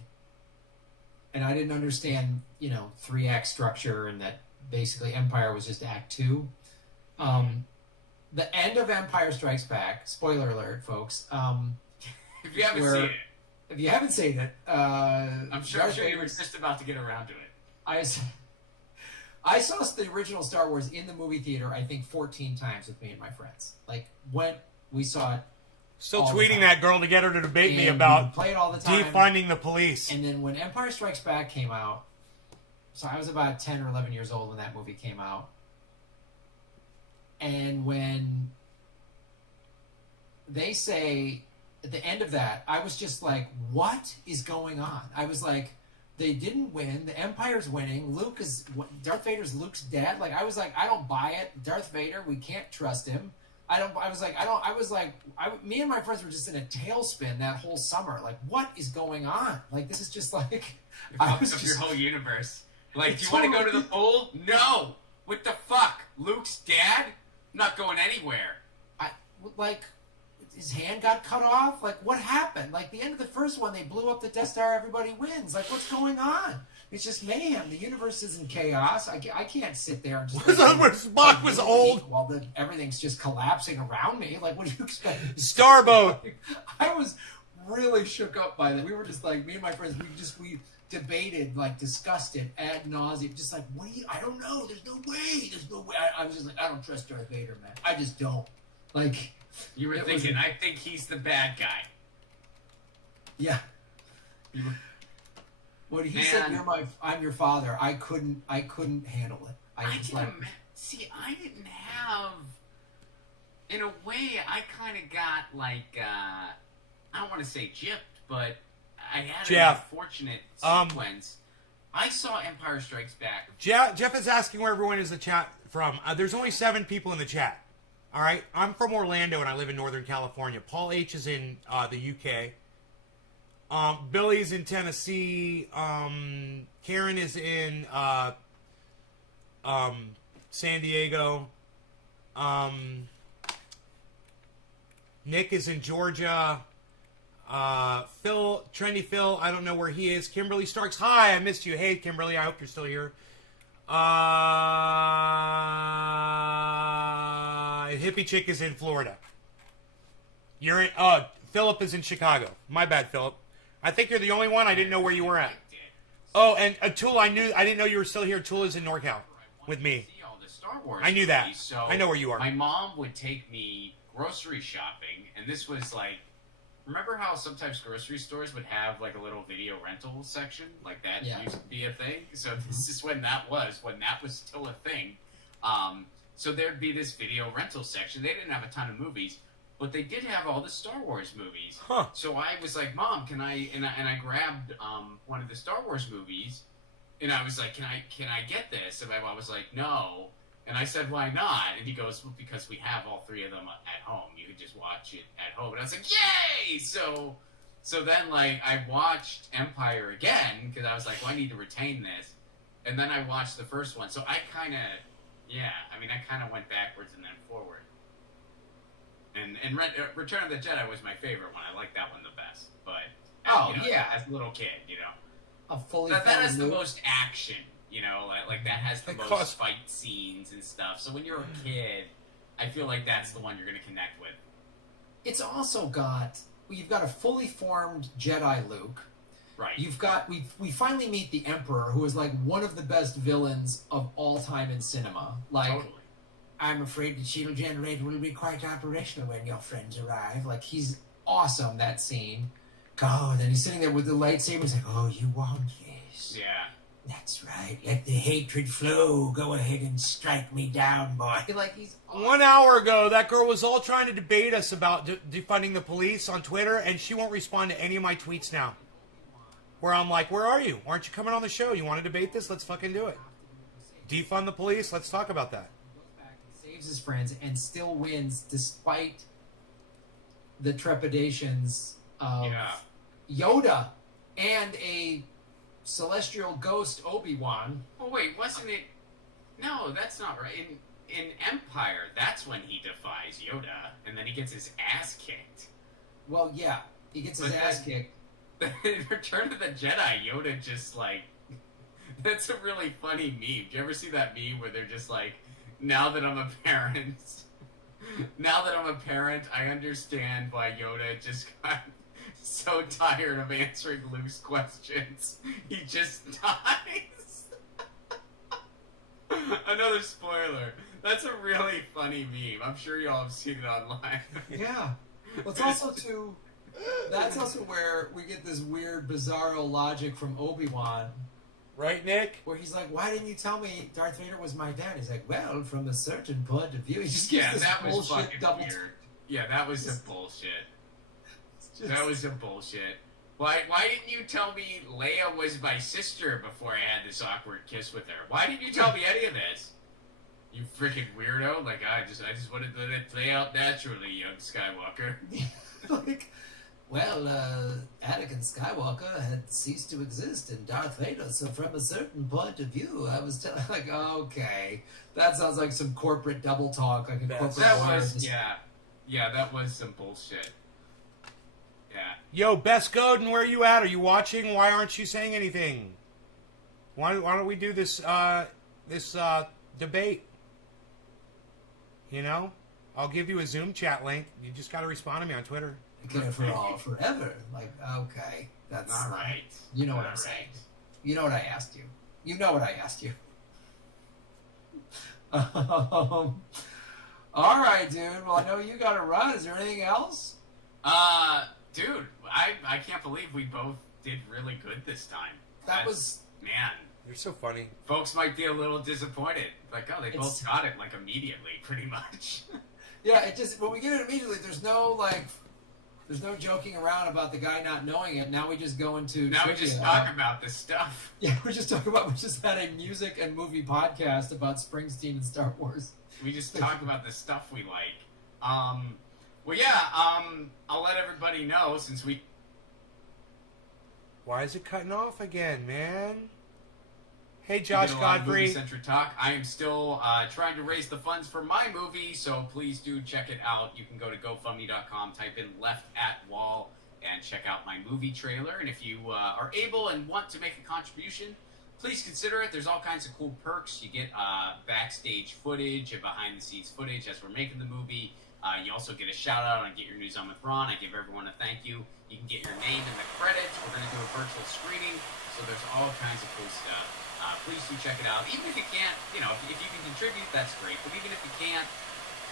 and I didn't understand, 3-act structure, and that basically Empire was just Act 2. The end of Empire Strikes Back, spoiler alert, folks. If you haven't where- seen it, If you haven't seen it, I'm sure Darth you were Vader's- just about to get around to it. I saw the original Star Wars in the movie theater, I think 14 times with me and my friends. Like, we saw it. Still all the tweeting time. that girl to get her to debate me and we about would play it all the time. defunding the police. And then when Empire Strikes Back came out, so I was about 10 or 11 years old when that movie came out. And when they say at the end of that, I was just like, what is going on? I was like, they didn't win. The Empire's winning. Darth Vader's Luke's dad. Like, I was like, I don't buy it. Darth Vader, we can't trust him. Me and my friends were just in a tailspin that whole summer. Like, what is going on? Like, this is just like, It I fucks was up just, your whole universe. Like, It do you want to go to the totally- pool? No! What the fuck? Luke's dad? I'm not going anywhere. his hand got cut off. Like, what happened? Like, the end of the first one, they blew up the Death Star. Everybody wins. Like, what's going on? It's just mayhem. The universe is in chaos. I can't sit there and just Was that where Spock was old? while everything's just collapsing around me. Like, what do you expect? Starboat. I was really shook up by that. We were just like, me and my friends, we debated, like, discussed it ad nauseum. Just like, I don't know. There's no way. I was just like, I don't trust Darth Vader, man. I just don't. Like, You were It thinking, was- I think he's the bad guy. yeah. You were, When he Man. said, I'm your father, I couldn't handle it. I was like, see, I didn't have. In a way, I kind of got like, I don't want to say gypped, but I had Jeff, an unfortunate um, sequence. I saw Empire Strikes Back. Jeff is asking where everyone is in the chat from. There's only 7 people in the chat. All right, I'm from Orlando and I live in Northern California. Paul H is in the UK. Billy's in Tennessee. Karen is in San Diego. Nick is in Georgia. Phil, Trendy Phil, I don't know where he is. Kimberly Starks, hi, I missed you. Hey, Kimberly, I hope you're still here. Hippie Chick is in Florida. You're in, Philip is in Chicago. My bad, Philip. I think you're the only one. I didn't know where you were at. Oh, and Teula, I didn't know you were still here. Teula's in NorCal with me. See all the Star Wars I knew that. movies, so I know where you are. My mom would take me grocery shopping, and this was like, remember how sometimes grocery stores would have like a little video rental section? Like that used to be a thing. So this is when that was still a thing. So there'd be this video rental section. They didn't have a ton of movies, but they did have all the Star Wars movies. Huh. So I was like, Mom, can I? And I grabbed one of the Star Wars movies, and I was like, Can I get this? And my mom was like, No. And I said, Why not? And he goes, Well, because we have all three of them at home. You could just watch it at home. And I was like, Yay! So then like I watched Empire again because I was like, Well, I need to retain this. And then I watched the first one. So I kind of went backwards and then forward. And Return of the Jedi was my favorite one. I like that one the best. But as a little kid, A fully that formed has the Luke. most action. Like that has the most fight scenes and stuff. So when you're a kid, I feel like that's the one you're going to connect with. It's also you've got a fully formed Jedi Luke. Right. You've got we finally meet the Emperor, who is like one of the best villains of all time in cinema. Like, Totally. I'm afraid the shield generator will be quite operational when your friends arrive. Like, he's awesome, that scene. God, and he's sitting there with the lightsaber. He's like, oh, you want this? Yeah. That's right. Let the hatred flow. Go ahead and strike me down, boy. Like, he's awesome. 1 hour ago, that girl was all trying to debate us about defunding the police on Twitter, and she won't respond to any of my tweets now. Where I'm like, where are you? Aren't you coming on the show? You want to debate this? Let's fucking do it. Defund the police? Let's talk about that. Saves his friends and still wins despite the trepidations of Yoda and a celestial ghost Obi-Wan. Oh wait, wasn't it? No, that's not right. In Empire, that's when he defies Yoda, and then he gets his ass kicked. Well, yeah, he gets his ass kicked. In Return of the Jedi, Yoda just like, that's a really funny meme. Do you ever see that meme where they're just like, now that I'm a parent, I understand why Yoda just got so tired of answering Luke's questions. He just dies. Another spoiler. That's a really funny meme. I'm sure y'all have seen it online. Yeah. Well, that's also where we get this weird, bizarro logic from Obi-Wan. Right, Nick? Where he's like, why didn't you tell me Darth Vader was my dad? He's like, well, from a certain point of view. He just gives this that was bullshit fucking double. weird. Yeah, that was some bullshit. Just... That was some bullshit. Why didn't you tell me Leia was my sister before I had this awkward kiss with her? Why didn't you tell me any of this? You freaking weirdo! Like I just wanted to let it play out naturally, young Skywalker. Like, well, Anakin Skywalker had ceased to exist in Darth Vader, so from a certain point of view, I was telling, like, okay, that sounds like some corporate double talk, like a corporate. That was that was some bullshit. Yeah. Yo, Best Godin, where are you at? Are you watching? Why aren't you saying anything? Why don't we do this debate? You know? I'll give you a Zoom chat link. You just got to respond to me on Twitter. Forever. Like, okay. That's All right. You know what I'm saying. You know what I asked you. You know what I asked you. All right, dude. Well, I know you got to run. Is there anything else? Dude, I can't believe we both did really good this time. Man. You're so funny. Folks might be a little disappointed. Like, oh, they both got it, like, immediately, pretty much. Yeah, it just, when we get it immediately, there's no joking around about the guy not knowing it. Now we just go into Now we just talk about this stuff. Yeah, we just had a music and movie podcast about Springsteen and Star Wars. We just talk about the stuff we like. Well, yeah, I'll let everybody know since we... Why is it cutting off again, man? Hey, Josh Godfrey. Movie-centric talk. I am still trying to raise the funds for my movie, so please do check it out. You can go to GoFundMe.com, type in Left at Wall, and check out my movie trailer. And if you are able and want to make a contribution, please consider it. There's all kinds of cool perks. You get backstage footage and behind-the-scenes footage as we're making the movie. You also get a shout-out on Get Your News On with Ron. I give everyone a thank you. You can get your name in the credits. We're going to do a virtual screening, so there's all kinds of cool stuff. Please do check it out. Even if you can't, if you can contribute, that's great. But even if you can't,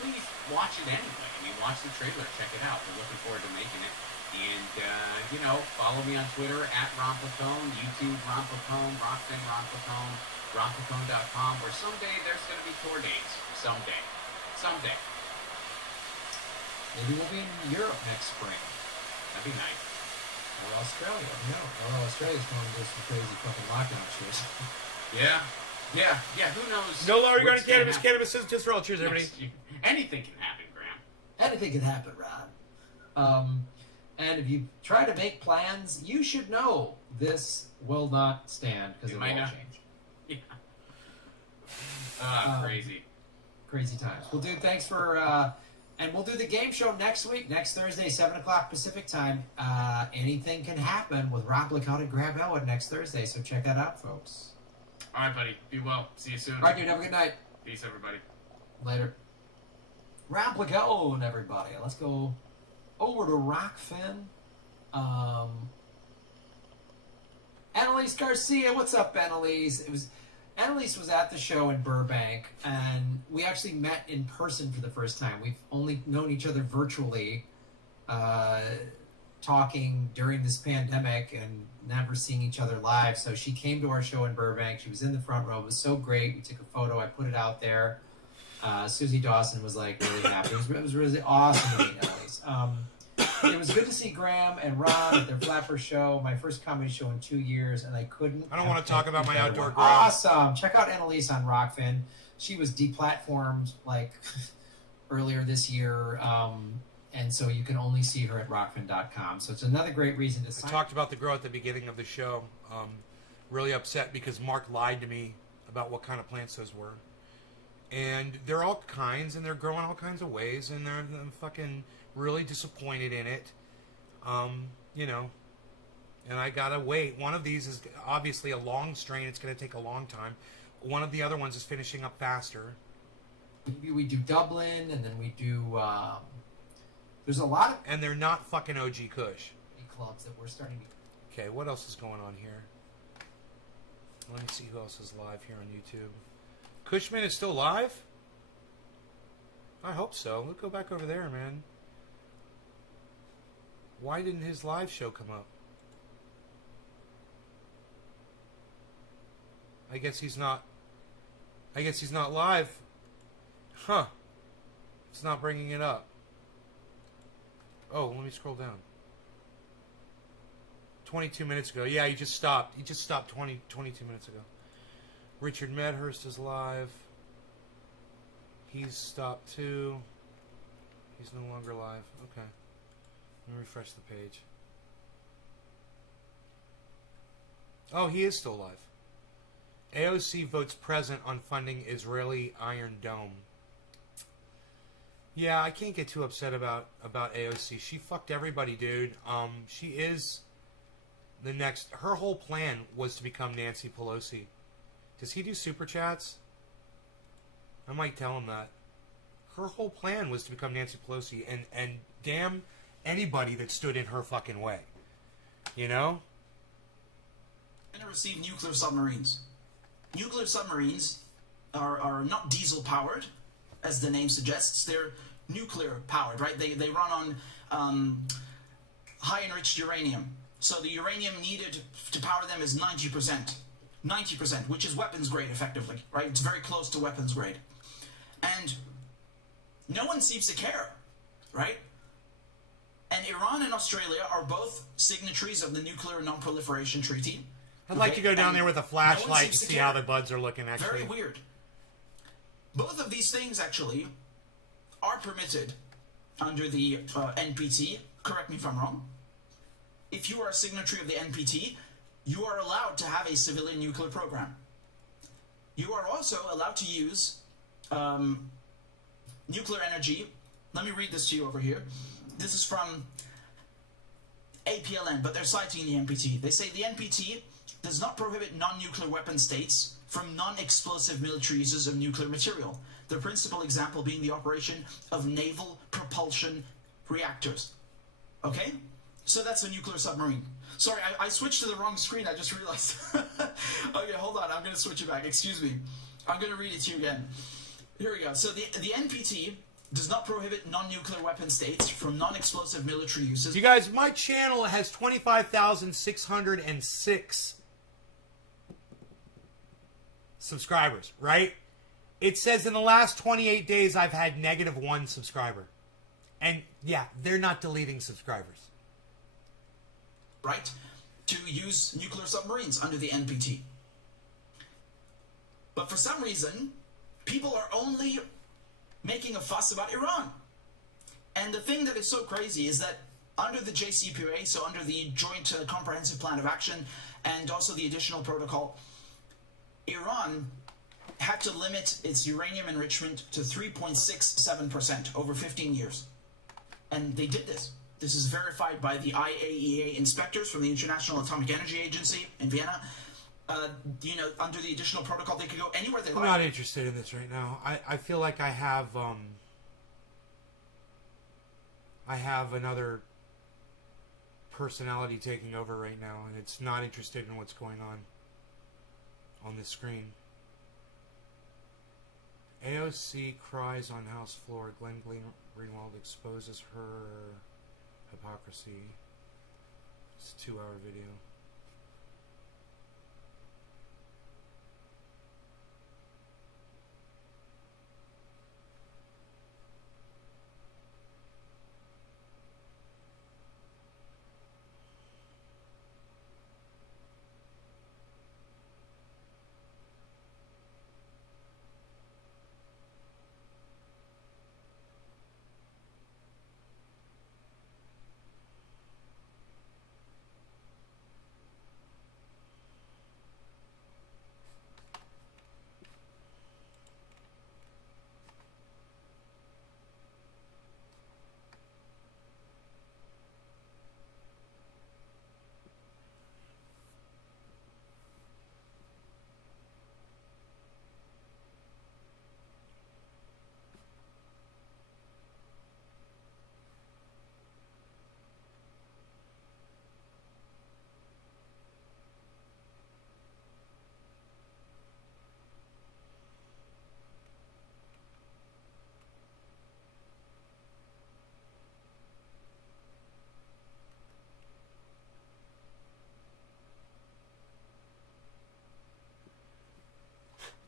please watch it anyway. I mean, watch the trailer. Check it out. We're looking forward to making it. And, follow me on Twitter at Ron Placone, YouTube Ron Placone, Rockfin Ron Placone, RonPlacone.com, where someday there's going to be tour dates. Someday. Maybe we'll be in Europe next spring. That'd be nice. Or Australia. No. Although Australia's going to do some crazy fucking lockdown shit. Yeah. Who knows? No longer going to what's gonna cannabis. happen. Cannabis isn't just for all. Cheers, everybody. Anything can happen, Graham. Anything can happen, Ron. And if you try to make plans, you should know this will not stand because it will change. Yeah. Crazy. Crazy times. Well, dude, thanks for... and we'll do the game show next week, next Thursday, 7 o'clock Pacific time. Anything can happen with Rob Licott and Graham Elwood next Thursday, so check that out, folks. All right, buddy. Be well. See you soon. All right, dude. Have a good night. Peace, everybody. Later. Rob Licott, everybody. Let's go over to Rockfin. Annalise Garcia. What's up, Annalise? Annalise was at the show in Burbank, and we actually met in person for the first time. We've only known each other virtually, talking during this pandemic and never seeing each other live. So she came to our show in Burbank. She was in the front row. It was so great. We took a photo. I put it out there. Susie Dawson was like really happy. It was really awesome to meet Annalise. It was good to see Graham and Ron at their Flapper show, my first comedy show in 2 years, and I couldn't. I don't want to talk about my outdoor grow. Awesome. Check out Annalise on Rockfin. She was deplatformed like earlier this year, and so you can only see her at rockfin.com. So it's another great reason to sign. I talked about the grow at the beginning of the show. Really upset because Mark lied to me about what kind of plants those were. And they're all kinds, and they're growing all kinds of ways, and I'm fucking really disappointed in it. And I gotta wait. One of these is obviously a long strain. It's gonna take a long time. One of the other ones is finishing up faster. We do Dublin, and then we do. There's a lot of. And they're not fucking OG Kush. Clubs that we're starting. Okay, what else is going on here? Let me see who else is live here on YouTube. Cushman is still live? I hope so. Let's go back over there, man. Why didn't his live show come up? I guess he's not live. Huh. It's not bringing it up. Oh, let me scroll down. 22 minutes ago. Yeah, he just stopped. He just stopped 22 minutes ago. Richard Medhurst is live. He's stopped too. He's no longer live. Okay. Let me refresh the page. Oh, he is still live. AOC votes present on funding Israeli Iron Dome. Yeah, I can't get too upset about AOC. She fucked everybody, dude. She is the next... Her whole plan was to become Nancy Pelosi. Does he do super chats? I might tell him that. Her whole plan was to become Nancy Pelosi, and damn anybody that stood in her fucking way. You know? Going to receive nuclear submarines. Nuclear submarines are not diesel powered, as the name suggests. They're nuclear powered, right? They run on high enriched uranium. So the uranium needed to power them is 90%. 90%, which is weapons grade effectively, right? It's very close to weapons grade. And no one seems to care, right? And Iran and Australia are both signatories of the Nuclear Non-Proliferation Treaty. I'd like to go down there with a flashlight to see how the buds are looking, actually. Very weird. Both of these things, actually, are permitted under the NPT. Correct me if I'm wrong. If you are a signatory of the NPT, you are allowed to have a civilian nuclear program. You are also allowed to use nuclear energy. Let me read this to you over here. This is from APLN, but they're citing the NPT. They say the NPT does not prohibit non-nuclear weapon states from non-explosive military uses of nuclear material. The principal example being the operation of naval propulsion reactors. Okay? So that's a nuclear submarine. Sorry, I switched to the wrong screen, I just realized. Okay, hold on, I'm going to switch it back. Excuse me. I'm going to read it to you again. Here we go. So the NPT does not prohibit non-nuclear weapon states from non-explosive military uses. You guys, my channel has 25,606 subscribers, right? It says in the last 28 days I've had -1 subscriber. And yeah, they're not deleting subscribers. Right? To use nuclear submarines under the NPT. But for some reason, people are only making a fuss about Iran. And the thing that is so crazy is that under the JCPOA, so under the Joint Comprehensive Plan of Action, and also the additional protocol, Iran had to limit its uranium enrichment to 3.67% over 15 years. And they did this. This is verified by the IAEA inspectors from the International Atomic Energy Agency in Vienna. Under the additional protocol, they could go anywhere they like. I'm not interested in this right now. I feel like I have another personality taking over right now, and it's not interested in what's going on this screen. AOC cries on House floor. Glenn Greenwald exposes her hypocrisy. It's a 2-hour video.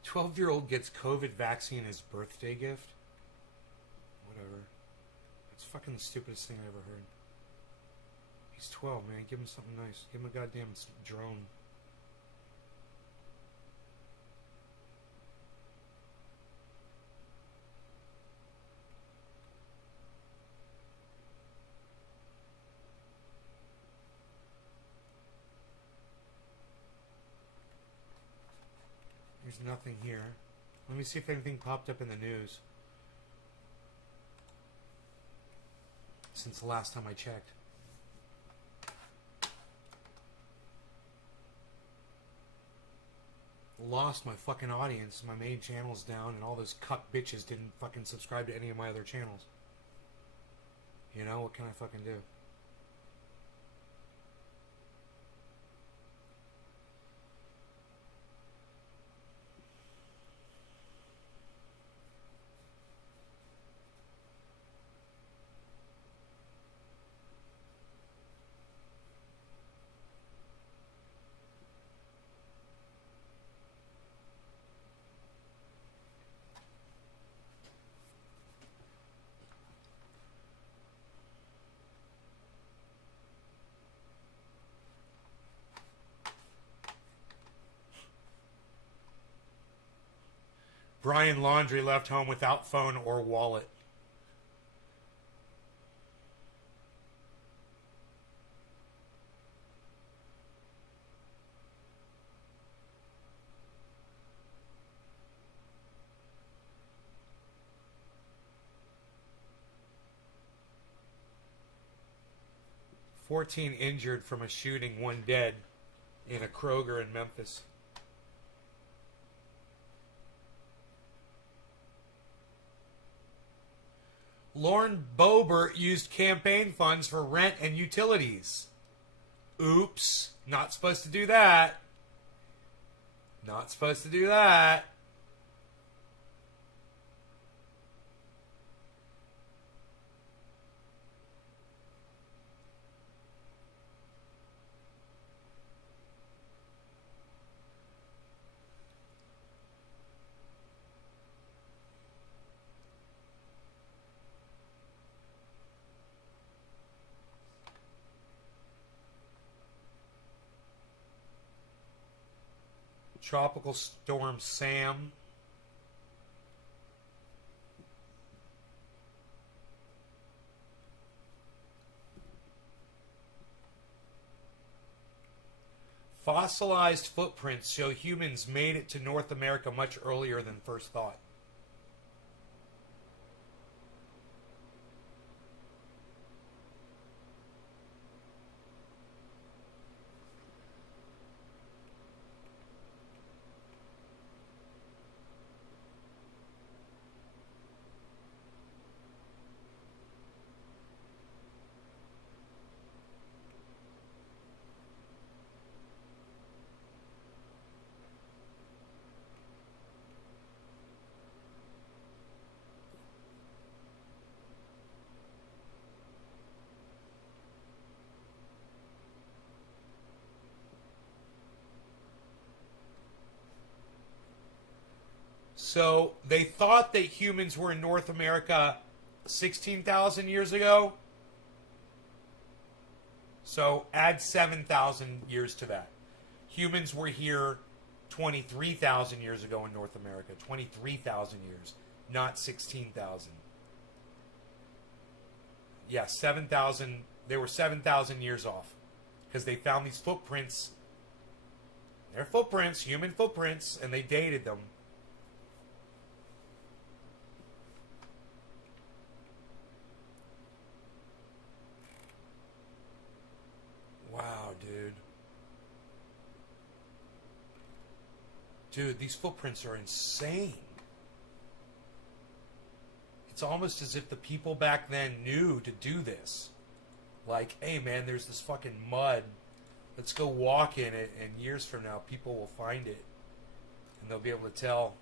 "12-year-old gets COVID vaccine as birthday gift." Whatever. It's fucking the stupidest thing I ever heard. He's 12, man. Give him something nice. Give him a goddamn drone. There's nothing here. Let me see if anything popped up in the news since the last time I checked. Lost my fucking audience. My main channel's down, and all those cuck bitches didn't fucking subscribe to any of my other channels. You know, what can I fucking do? Brian Laundrie left home without phone or wallet. 14 injured from a shooting, 1 dead in a Kroger in Memphis. Lauren Boebert used campaign funds for rent and utilities. Oops. Not supposed to do that. Not supposed to do that. Tropical Storm Sam. Fossilized footprints show humans made it to North America much earlier than first thought. So they thought that humans were in North America 16,000 years ago. So add 7,000 years to that. Humans were here 23,000 years ago in North America. 23,000 years, not 16,000. Yeah, 7,000. They were 7,000 years off because they found these footprints. They're footprints, human footprints, and they dated them. Wow, dude. Dude, these footprints are insane. It's almost as if the people back then knew to do this. Like, hey man, there's this fucking mud. Let's go walk in it, and years from now, people will find it. And they'll be able to tell.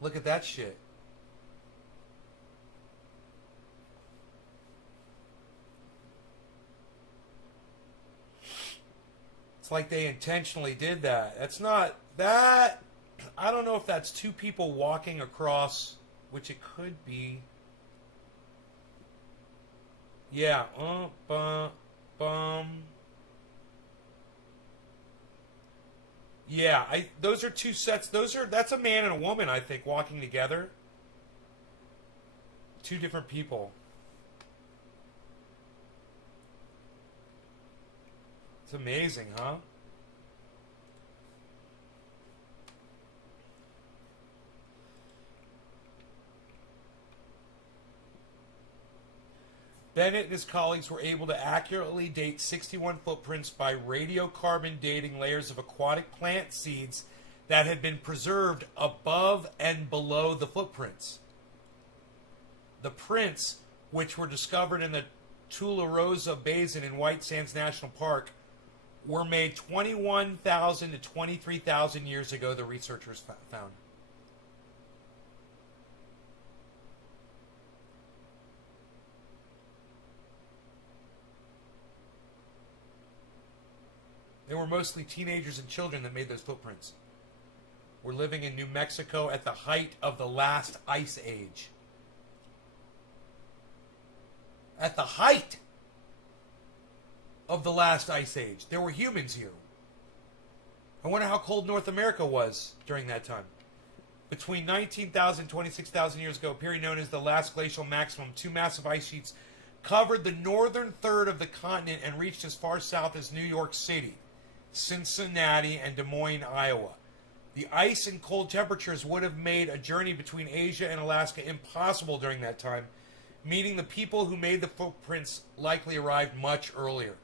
Look at that shit. It's like they intentionally did that. That's not that. I don't know if that's two people walking across, which it could be. Yeah. Yeah. Those are two sets. That's a man and a woman, I think, walking together. Two different people. It's amazing, huh? Bennett and his colleagues were able to accurately date 61 footprints by radiocarbon dating layers of aquatic plant seeds that had been preserved above and below the footprints. The prints, which were discovered in the Teula Basin in White Sands National Park, were made 21,000 to 23,000 years ago, the researchers found. They were mostly teenagers and children that made those footprints. We're living in New Mexico at the height of the last ice age. At the height of the last ice age. There were humans here. I wonder how cold North America was during that time. Between 19,000 and 26,000 years ago, a period known as the last glacial maximum, two massive ice sheets covered the northern third of the continent and reached as far south as New York City, Cincinnati, and Des Moines, Iowa. The ice and cold temperatures would have made a journey between Asia and Alaska impossible during that time, meaning the people who made the footprints likely arrived much earlier.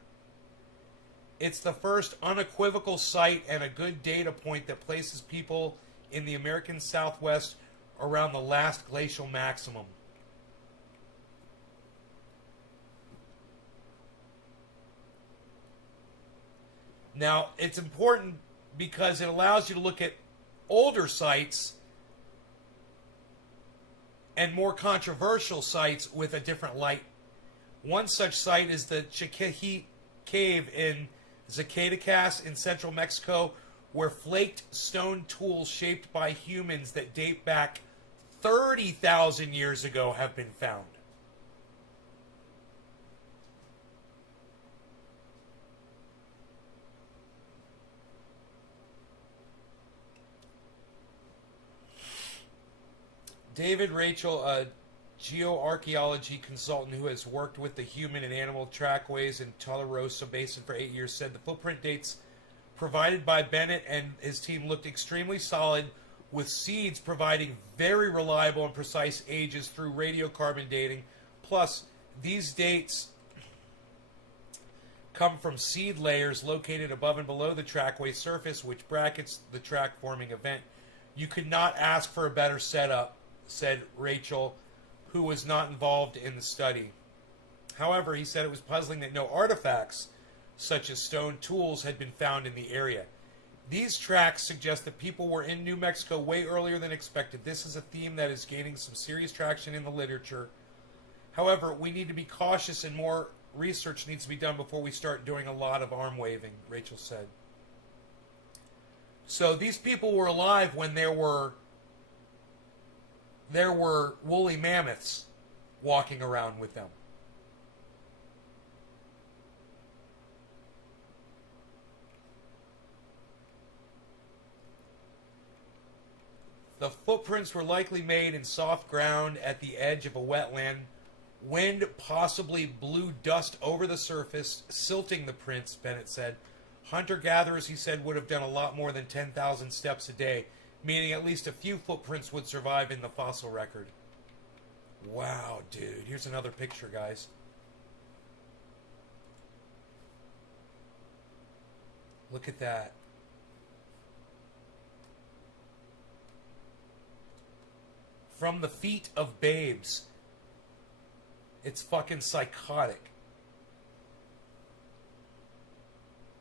It's the first unequivocal site and a good data point that places people in the American Southwest around the last glacial maximum. Now, it's important because it allows you to look at older sites and more controversial sites with a different light. One such site is the Chiquihue Cave in Zacatecas in central Mexico, where flaked stone tools shaped by humans that date back 30,000 years ago have been found. David Rachel, a geoarchaeology consultant who has worked with the human and animal trackways in Tularosa Basin for 8 years, said the footprint dates provided by Bennett and his team looked extremely solid, with seeds providing very reliable and precise ages through radiocarbon dating. Plus, these dates come from seed layers located above and below the trackway surface, which brackets the track-forming event. You could not ask for a better setup, said Rachel, who was not involved in the study. However, he said it was puzzling that no artifacts, such as stone tools, had been found in the area. These tracks suggest that people were in New Mexico way earlier than expected. This is a theme that is gaining some serious traction in the literature. However, we need to be cautious and more research needs to be done before we start doing a lot of arm waving, Rachel said. So these people were alive when there were woolly mammoths walking around with them. The footprints were likely made in soft ground at the edge of a wetland. Wind possibly blew dust over the surface, silting the prints, Bennett said. Hunter-gatherers, he said, would have done a lot more than 10,000 steps a day, meaning at least a few footprints would survive in the fossil record. Wow, dude. Here's another picture, guys. Look at that. From the feet of babes. It's fucking psychotic.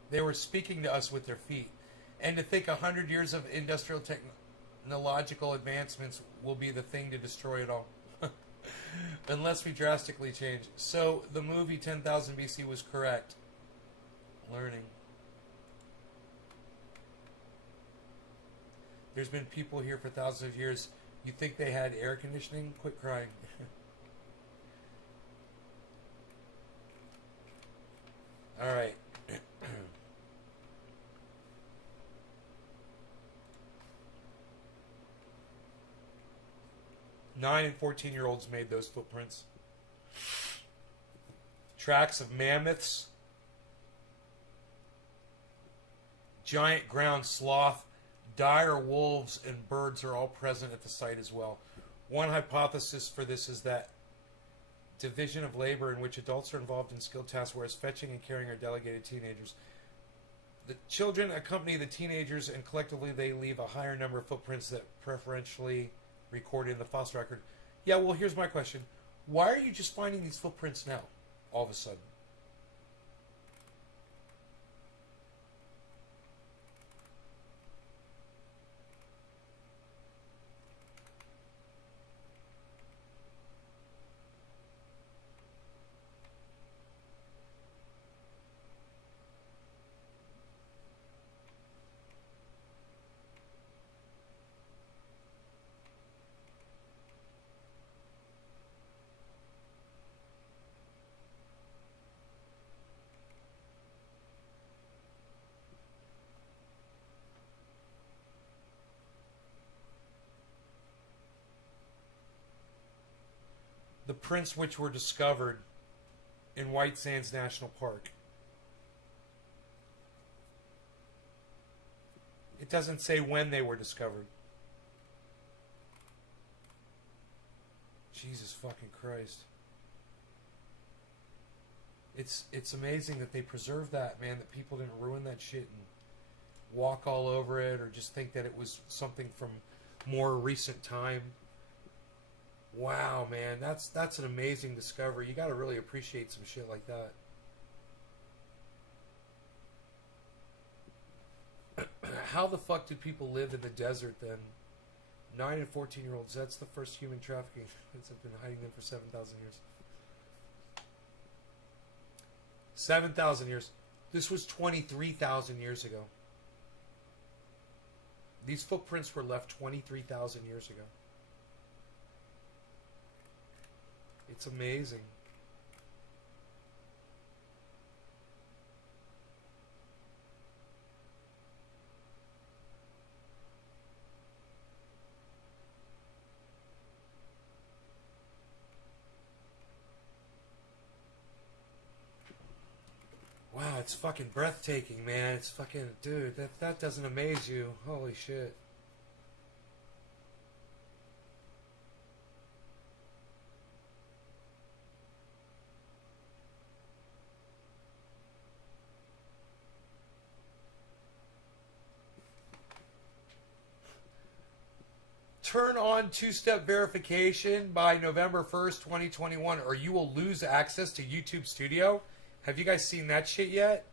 They were speaking to us with their feet. And to think 100 years of industrial technological advancements will be the thing to destroy it all. Unless we drastically change. So, the movie 10,000 BC was correct. Learning. There's been people here for thousands of years. You think they had air conditioning? Quit crying. Alright. 9 and 14-year-olds made those footprints. Tracks of mammoths, giant ground sloth, dire wolves, and birds are all present at the site as well. One hypothesis for this is that division of labor in which adults are involved in skilled tasks, whereas fetching and carrying are delegated teenagers. The children accompany the teenagers, and collectively they leave a higher number of footprints that preferentially recorded in the fossil record. Yeah, well, here's my question. Why are you just finding these footprints now, all of a sudden? The prints which were discovered in White Sands National Park. It doesn't say when they were discovered. Jesus fucking Christ. It's amazing that they preserved that, man, that people didn't ruin that shit and walk all over it or just think that it was something from more recent time. Wow, man, that's an amazing discovery. You got to really appreciate some shit like that. How the fuck did people live in the desert then? 9 and 14-year-olds, that's the first human trafficking. It's been hiding them for 7,000 years. 7,000 years. This was 23,000 years ago. These footprints were left 23,000 years ago. It's amazing. Wow, it's fucking breathtaking, man. It's fucking, dude, that doesn't amaze you. Holy shit. Turn on two-step verification by November 1st, 2021, or you will lose access to YouTube Studio. Have you guys seen that shit yet?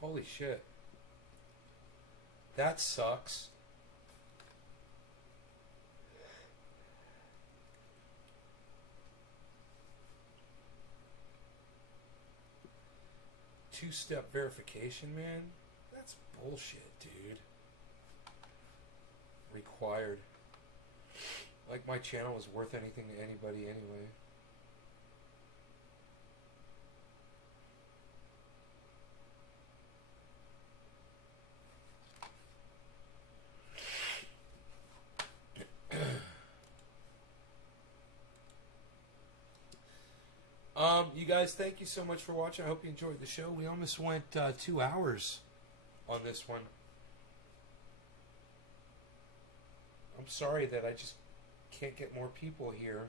Holy shit. That sucks. Two-step verification, man? That's bullshit, dude. Required. Like my channel is worth anything to anybody anyway. You guys, thank you so much for watching. I hope you enjoyed the show. We almost went 2 hours on this one. I'm sorry that I just can't get more people here.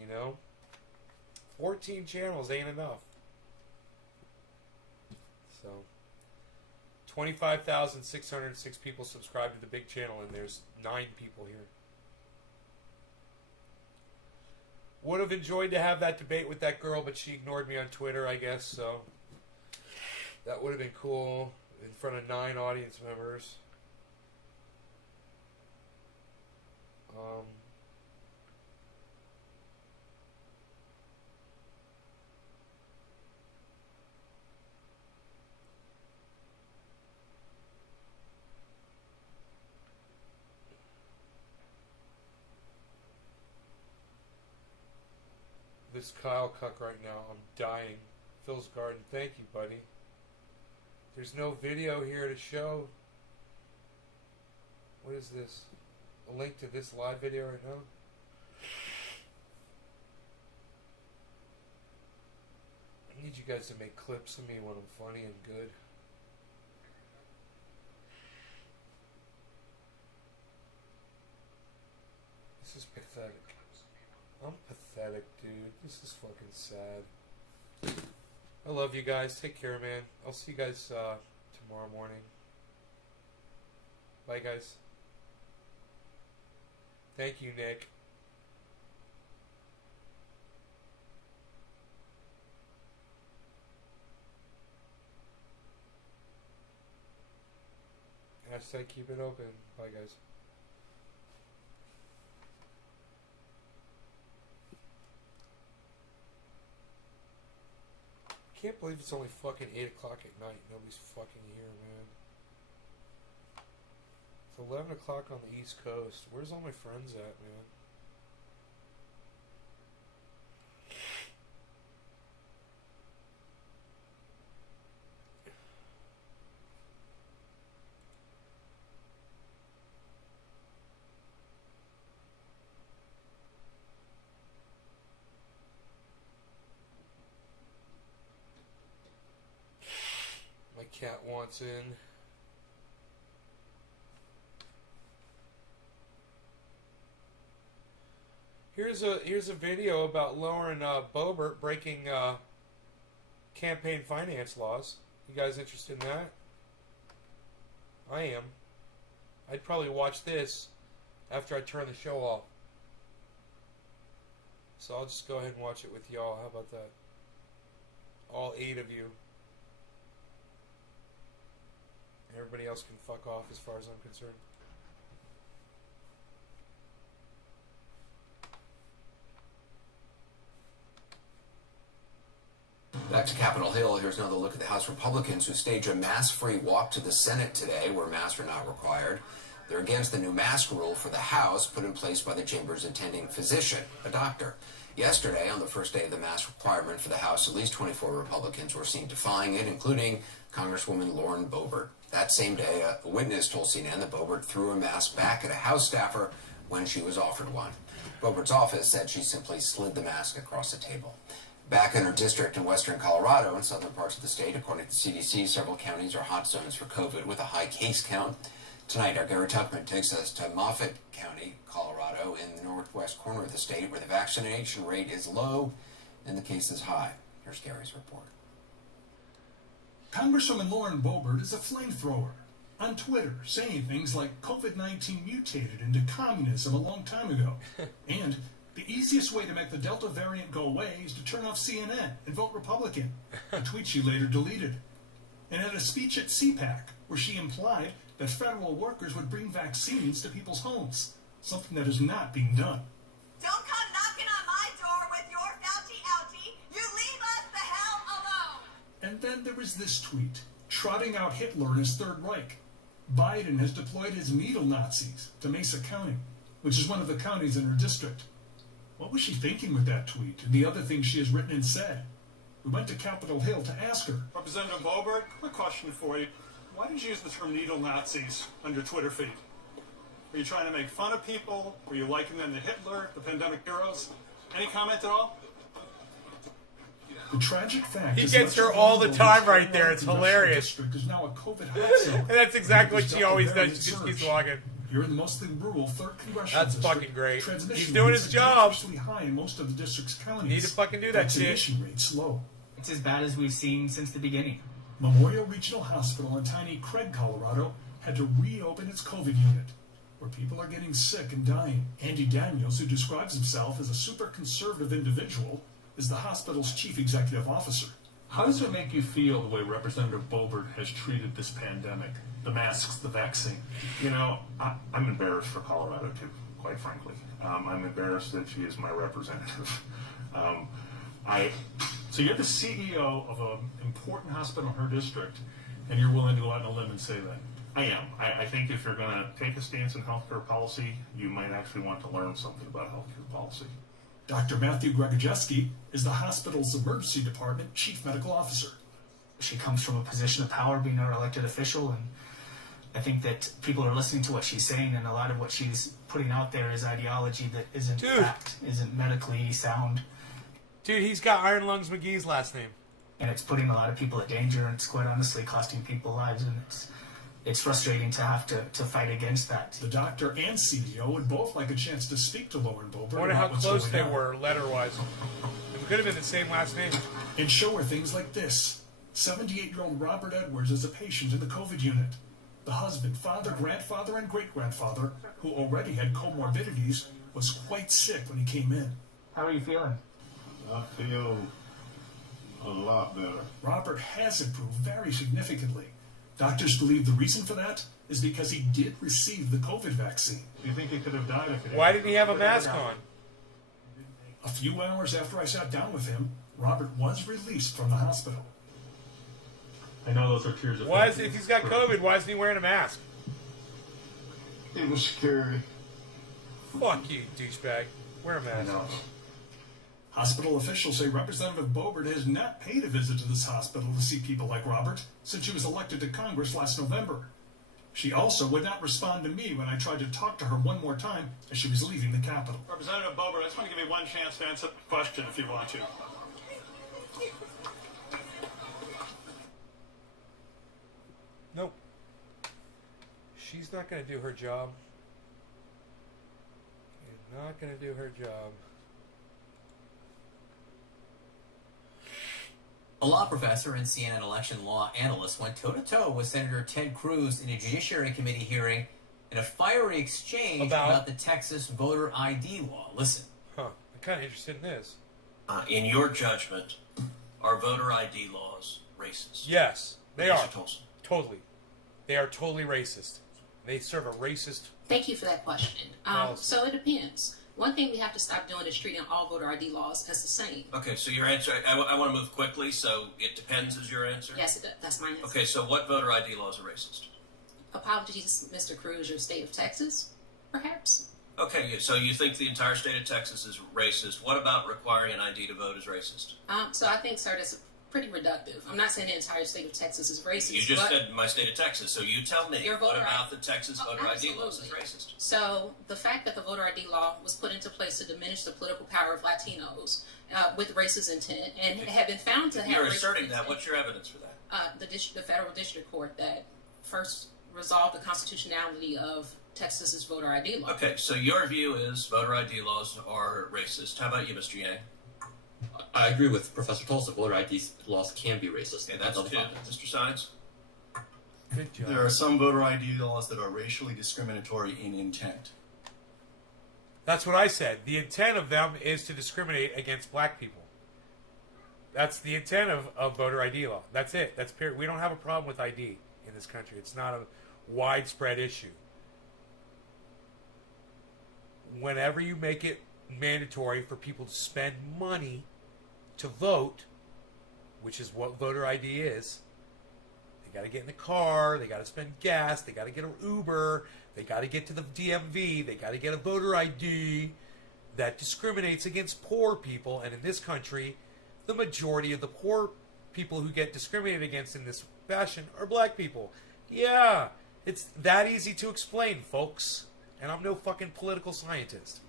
You know? 14 channels ain't enough. So, 25,606 people subscribe to the big channel, and there's 9 people here. Would have enjoyed to have that debate with that girl, but she ignored me on Twitter, I guess, so that would have been cool in front of 9 audience members. This Kyle Cuck right now, I'm dying. Phil's Garden, thank you, buddy. There's no video here to show. What is this? A link to this live video right now? I need you guys to make clips of me when I'm funny and good. This is pathetic. I'm pathetic, dude. This is fucking sad. I love you guys. Take care, man. I'll see you guys tomorrow morning. Bye, guys. Thank you, Nick. Hashtag keep it open. Bye, guys. I can't believe it's only fucking 8 o'clock at night. Nobody's fucking here, man. It's 11 o'clock on the East Coast. Where's all my friends at, man? Cat wants in. Here's a video about Lauren Boebert breaking campaign finance laws. You guys interested in that? I am. I'd probably watch this after I turn the show off. So I'll just go ahead and watch it with y'all. How about that? All 8 of you. Everybody else can fuck off as far as I'm concerned. Back to Capitol Hill, here's another look at the House Republicans who stage a mask-free walk to the Senate today where masks are not required. They're against the new mask rule for the House put in place by the chamber's attending physician, a doctor. Yesterday, on the first day of the mask requirement for the House, at least 24 Republicans were seen defying it, including Congresswoman Lauren Boebert. That same day, a witness told CNN that Boebert threw a mask back at a House staffer when she was offered one. Boebert's office said she simply slid the mask across the table. Back in her district in western Colorado and southern parts of the state, according to CDC, several counties are hot zones for COVID with a high case count. Tonight, our Gary Tuckman takes us to Moffat County, Colorado, in the northwest corner of the state, where the vaccination rate is low and the cases high. Here's Gary's report. Congresswoman Lauren Boebert is a flamethrower on Twitter, saying things like COVID-19 mutated into communism a long time ago, and the easiest way to make the Delta variant go away is to turn off CNN and vote Republican, a tweet she later deleted. And at a speech at CPAC, where she implied that federal workers would bring vaccines to people's homes, something that is not being done. Don't come knocking on my door with your Fauci ouchie. You leave us the hell alone. And then there was this tweet, trotting out Hitler and his Third Reich. Biden has deployed his needle Nazis to Mesa County, which is one of the counties in her district. What was she thinking with that tweet and the other things she has written and said? We went to Capitol Hill to ask her. Representative Boebert, quick question for you. Why did you use the term needle Nazis on your Twitter feed? Were you trying to make fun of people? Were you likening them to Hitler, the pandemic heroes? Any comment at all? The tragic fact he gets her all the time right there. It's hilarious. District is now a COVID hot zone. And that's exactly what she always does. She just keeps walking. You're in the mostly rural 3rd Congressional That's District. fucking great. Transmission He's doing rates his are job. dangerously high in most of the district's counties. Need to fucking do that Vaccination shit. rates low. It's as bad as we've seen since the beginning. Memorial Regional Hospital in tiny Craig, Colorado, had to reopen its COVID unit, where people are getting sick and dying. Andy Daniels, who describes himself as a super conservative individual, is the hospital's chief executive officer. How does it make you feel the way Representative Boebert has treated this pandemic? The masks, the vaccine? You know, I'm embarrassed for Colorado, too, quite frankly. I'm embarrassed that she is my representative. So you're the CEO of an important hospital in her district, and you're willing to go out on a limb and say that? I am. I think if you're going to take a stance in healthcare policy, you might actually want to learn something about healthcare policy. Dr. Matthew Gregorzeski is the hospital's emergency department chief medical officer. She comes from a position of power, being an elected official, and I think that people are listening to what she's saying, and a lot of what she's putting out there is ideology that isn't fact, isn't medically sound. Dude, he's got Iron Lungs McGee's last name. And it's putting a lot of people at danger, and it's quite honestly costing people lives, and it's frustrating to have to fight against that. The doctor and CEO would both like a chance to speak to Lauren Boebert. I wonder how close they were, letter-wise. It could have been the same last name. And show her things like this. 78-year-old Robert Edwards is a patient in the COVID unit. The husband, father, grandfather, and great-grandfather, who already had comorbidities, was quite sick when he came in. How are you feeling? I feel a lot better. Robert has improved very significantly. Doctors believe the reason for that is because he did receive the COVID vaccine. Do you think he could have died if he Why didn't he have a mask on? A few hours after I sat down with him, Robert was released from the hospital. I know those are tears of Why is, if he's got COVID, why isn't he wearing a mask? It was scary. Fuck you, douchebag. Wear a mask. Hospital officials say Representative Boebert has not paid a visit to this hospital to see people like Robert since she was elected to Congress last November. She also would not respond to me when I tried to talk to her one more time as she was leaving the Capitol. Representative Boebert, I just want to give you one chance to answer the question if you want to. she's not going to do her job. She's not going to do her job. A law professor and CNN election law analyst went toe-to-toe with Senator Ted Cruz in a Judiciary Committee hearing in a fiery exchange about the Texas voter ID law. Listen. Huh. I'm kind of interested in this. In your judgment, are voter ID laws racist? Yes, they are. Tulsa. Totally. They are totally racist. They serve a racist... Thank you for that question. So it depends. One thing we have to stop doing is treating all voter ID laws as the same. Okay, so your answer, I want to move quickly, so it depends is your answer? Yes, that's my answer. Okay, so what voter ID laws are racist? Apologies, Mr. Cruz, your state of Texas, perhaps? Okay, so you think the entire state of Texas is racist. What about requiring an ID to vote is racist? So I think, sir, that's pretty reductive. I'm not saying the entire state of Texas is racist. You just said my state of Texas, so you tell me what about the Texas voter ID laws is racist? So the fact that the voter ID law was put into place to diminish the political power of Latinos with racist intent and have been found to have... You're asserting that. What's your evidence for that? The federal district court that first resolved the constitutionality of Texas's voter ID law. Okay, so your view is voter ID laws are racist. How about you, Mr. Yang? I agree with Professor Tulsa. Voter ID laws can be racist. Okay, that's two. Mr. Science? There are some voter ID laws that are racially discriminatory in intent. That's what I said. The intent of them is to discriminate against black people. That's the intent of voter ID law. That's it. That's period. We don't have a problem with ID in this country. It's not a widespread issue. Whenever you make it mandatory for people to spend money to vote, which is what voter ID is, they got to get in the car, they got to spend gas, they got to get an Uber, they got to get to the DMV, they got to get a voter ID that discriminates against poor people. And in this country, the majority of the poor people who get discriminated against in this fashion are black people. Yeah, it's that easy to explain, folks. And I'm no fucking political scientist.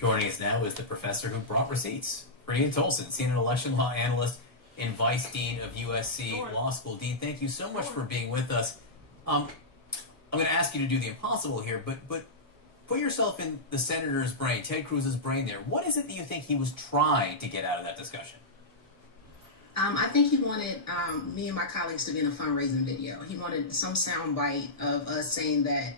Joining us now is the professor who brought receipts, Ian Tolson, CNN election law analyst and vice dean of USC Law School. Dean, thank you so much for being with us. I'm going to ask you to do the impossible here, but put yourself in the senator's brain, Ted Cruz's brain there. What is it that you think he was trying to get out of that discussion? I think he wanted me and my colleagues to be in a fundraising video. He wanted some soundbite of us saying that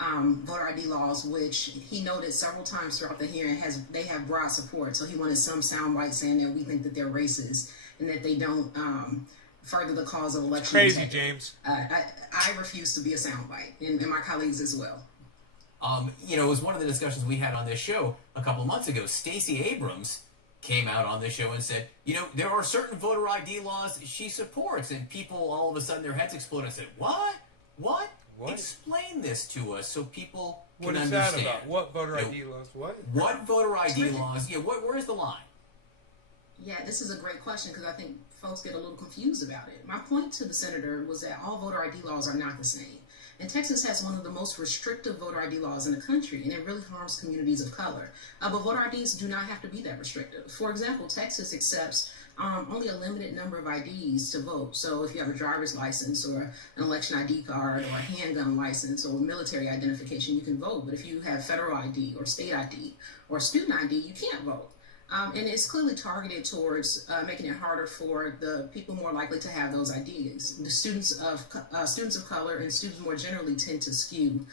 voter ID laws, which he noted several times throughout the hearing, they have broad support. So he wanted some soundbite saying that we think that they're racist and that they don't further the cause of election. It's crazy, James. I refuse to be a soundbite, and my colleagues as well. It was one of the discussions we had on this show a couple months ago. Stacey Abrams came out on this show and said, there are certain voter ID laws she supports, and people all of a sudden their heads exploded and said, What? Explain this to us so people can understand. What is that about? What voter ID laws? What voter ID laws? Yeah, where's the line? Yeah, this is a great question because I think folks get a little confused about it. My point to the senator was that all voter ID laws are not the same. And Texas has one of the most restrictive voter ID laws in the country, and it really harms communities of color. But voter IDs do not have to be that restrictive. For example, Texas accepts only a limited number of IDs to vote. So if you have a driver's license or an election ID card or a handgun license or military identification, you can vote. But if you have federal ID or state ID or student ID, you can't vote. And it's clearly targeted towards making it harder for the people more likely to have those IDs. The students of color and students more generally tend to skew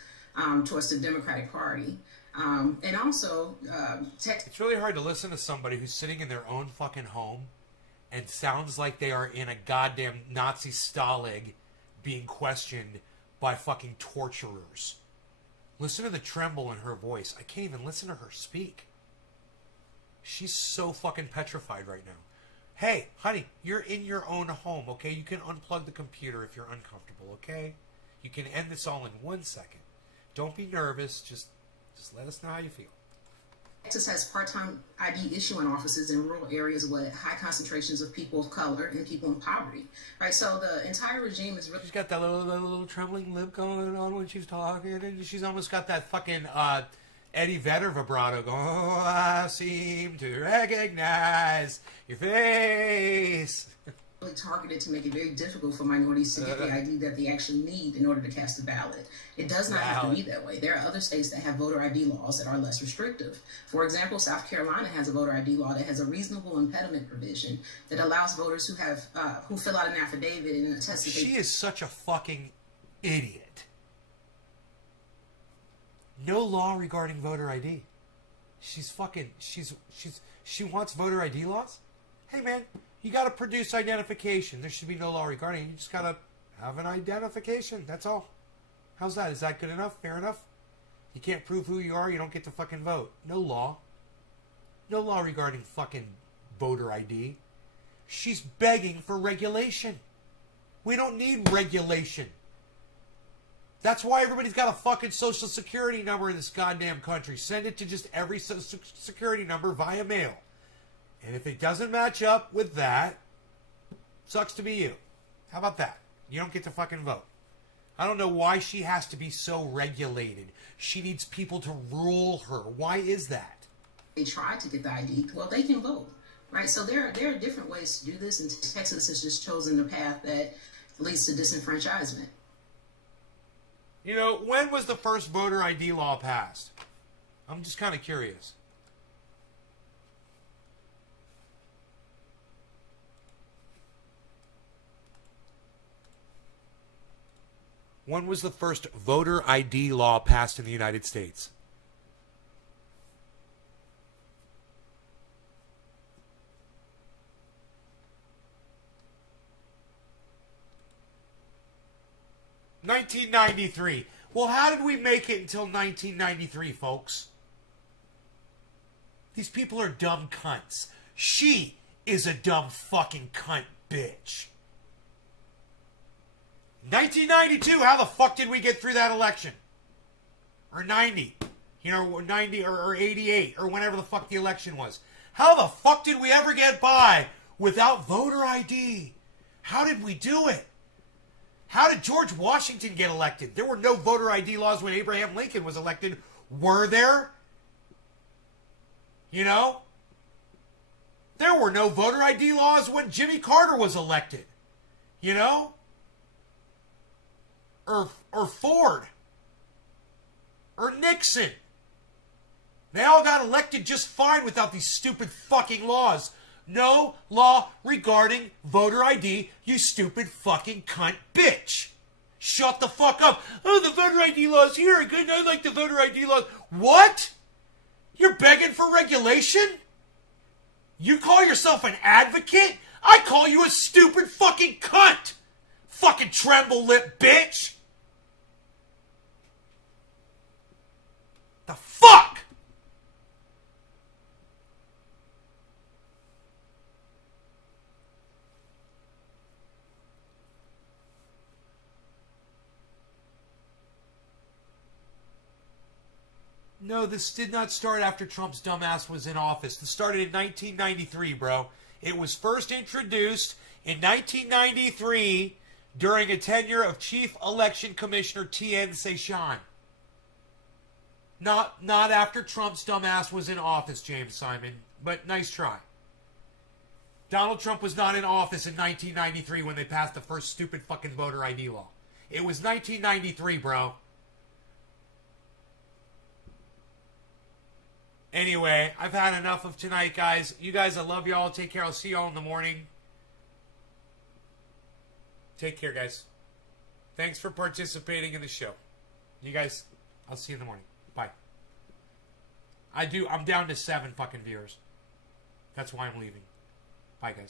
towards the Democratic Party. And also, it's really hard to listen to somebody who's sitting in their own fucking home and sounds like they are in a goddamn Nazi Stalag being questioned by fucking torturers. Listen to the tremble in her voice. I can't even listen to her speak. She's so fucking petrified right now. Hey, honey, you're in your own home, okay? You can unplug the computer if you're uncomfortable, okay? You can end this all in 1 second. Don't be nervous. Just let us know how you feel. Texas has part-time ID issuing offices in rural areas with high concentrations of people of color and people in poverty, right? So the entire regime is really... She's got that little trembling lip going on when she's talking, and she's almost got that fucking Eddie Vedder vibrato going, oh, I seem to recognize your face. heavily targeted to make it very difficult for minorities to get the ID that they actually need in order to cast a ballot. It does not have to be that way. There are other states that have voter ID laws that are less restrictive. For example, South Carolina has a voter ID law that has a reasonable impediment provision that allows voters who have who fill out an affidavit and attest that She is such a fucking idiot. No law regarding voter ID. She's fucking, she wants voter ID laws? Hey man, you gotta produce identification. There should be no law regarding it. You just gotta have an identification. That's all. How's that? Is that good enough? Fair enough? You can't prove who you are, you don't get to fucking vote. No law. No law regarding fucking voter ID. She's begging for regulation. We don't need regulation. That's why everybody's got a fucking social security number in this goddamn country. Send it to just every social security number via mail. And if it doesn't match up with that, sucks to be you. How about that? You don't get to fucking vote. I don't know why she has to be so regulated. She needs people to rule her. Why is that? They tried to get the ID. Well, they can vote, right? So there are different ways to do this, and Texas has just chosen the path that leads to disenfranchisement. You know, when was the first voter ID law passed? I'm just kind of curious. When was the first voter ID law passed in the United States? $1993. Well, how did we make it until 1993, folks? These people are dumb cunts. She is a dumb fucking cunt bitch. 1992, how the fuck did we get through that election? Or 90. You know, 90 or 88, or whenever the fuck the election was. How the fuck did we ever get by without voter ID? How did we do it? How did George Washington get elected? There were no voter ID laws when Abraham Lincoln was elected. Were there? You know? There were no voter ID laws when Jimmy Carter was elected. You know? Or Ford. Or Nixon. They all got elected just fine without these stupid fucking laws. No law regarding voter ID, you stupid fucking cunt bitch. Shut the fuck up. Oh, the voter ID laws here are good. I like the voter ID laws. What? You're begging for regulation? You call yourself an advocate? I call you a stupid fucking cunt. Fucking tremble lip bitch. The fuck? No, this did not start after Trump's dumbass was in office. This started in 1993, bro. It was first introduced in 1993 during a tenure of Chief Election Commissioner T.N. Seshan. Not after Trump's dumbass was in office, James Simon. But nice try. Donald Trump was not in office in 1993 when they passed the first stupid fucking voter ID law. It was 1993, bro. Anyway, I've had enough of tonight, guys. You guys, I love y'all. Take care. I'll see y'all in the morning. Take care, guys. Thanks for participating in the show. You guys, I'll see you in the morning. Bye. I'm down to 7 fucking viewers. That's why I'm leaving. Bye, guys.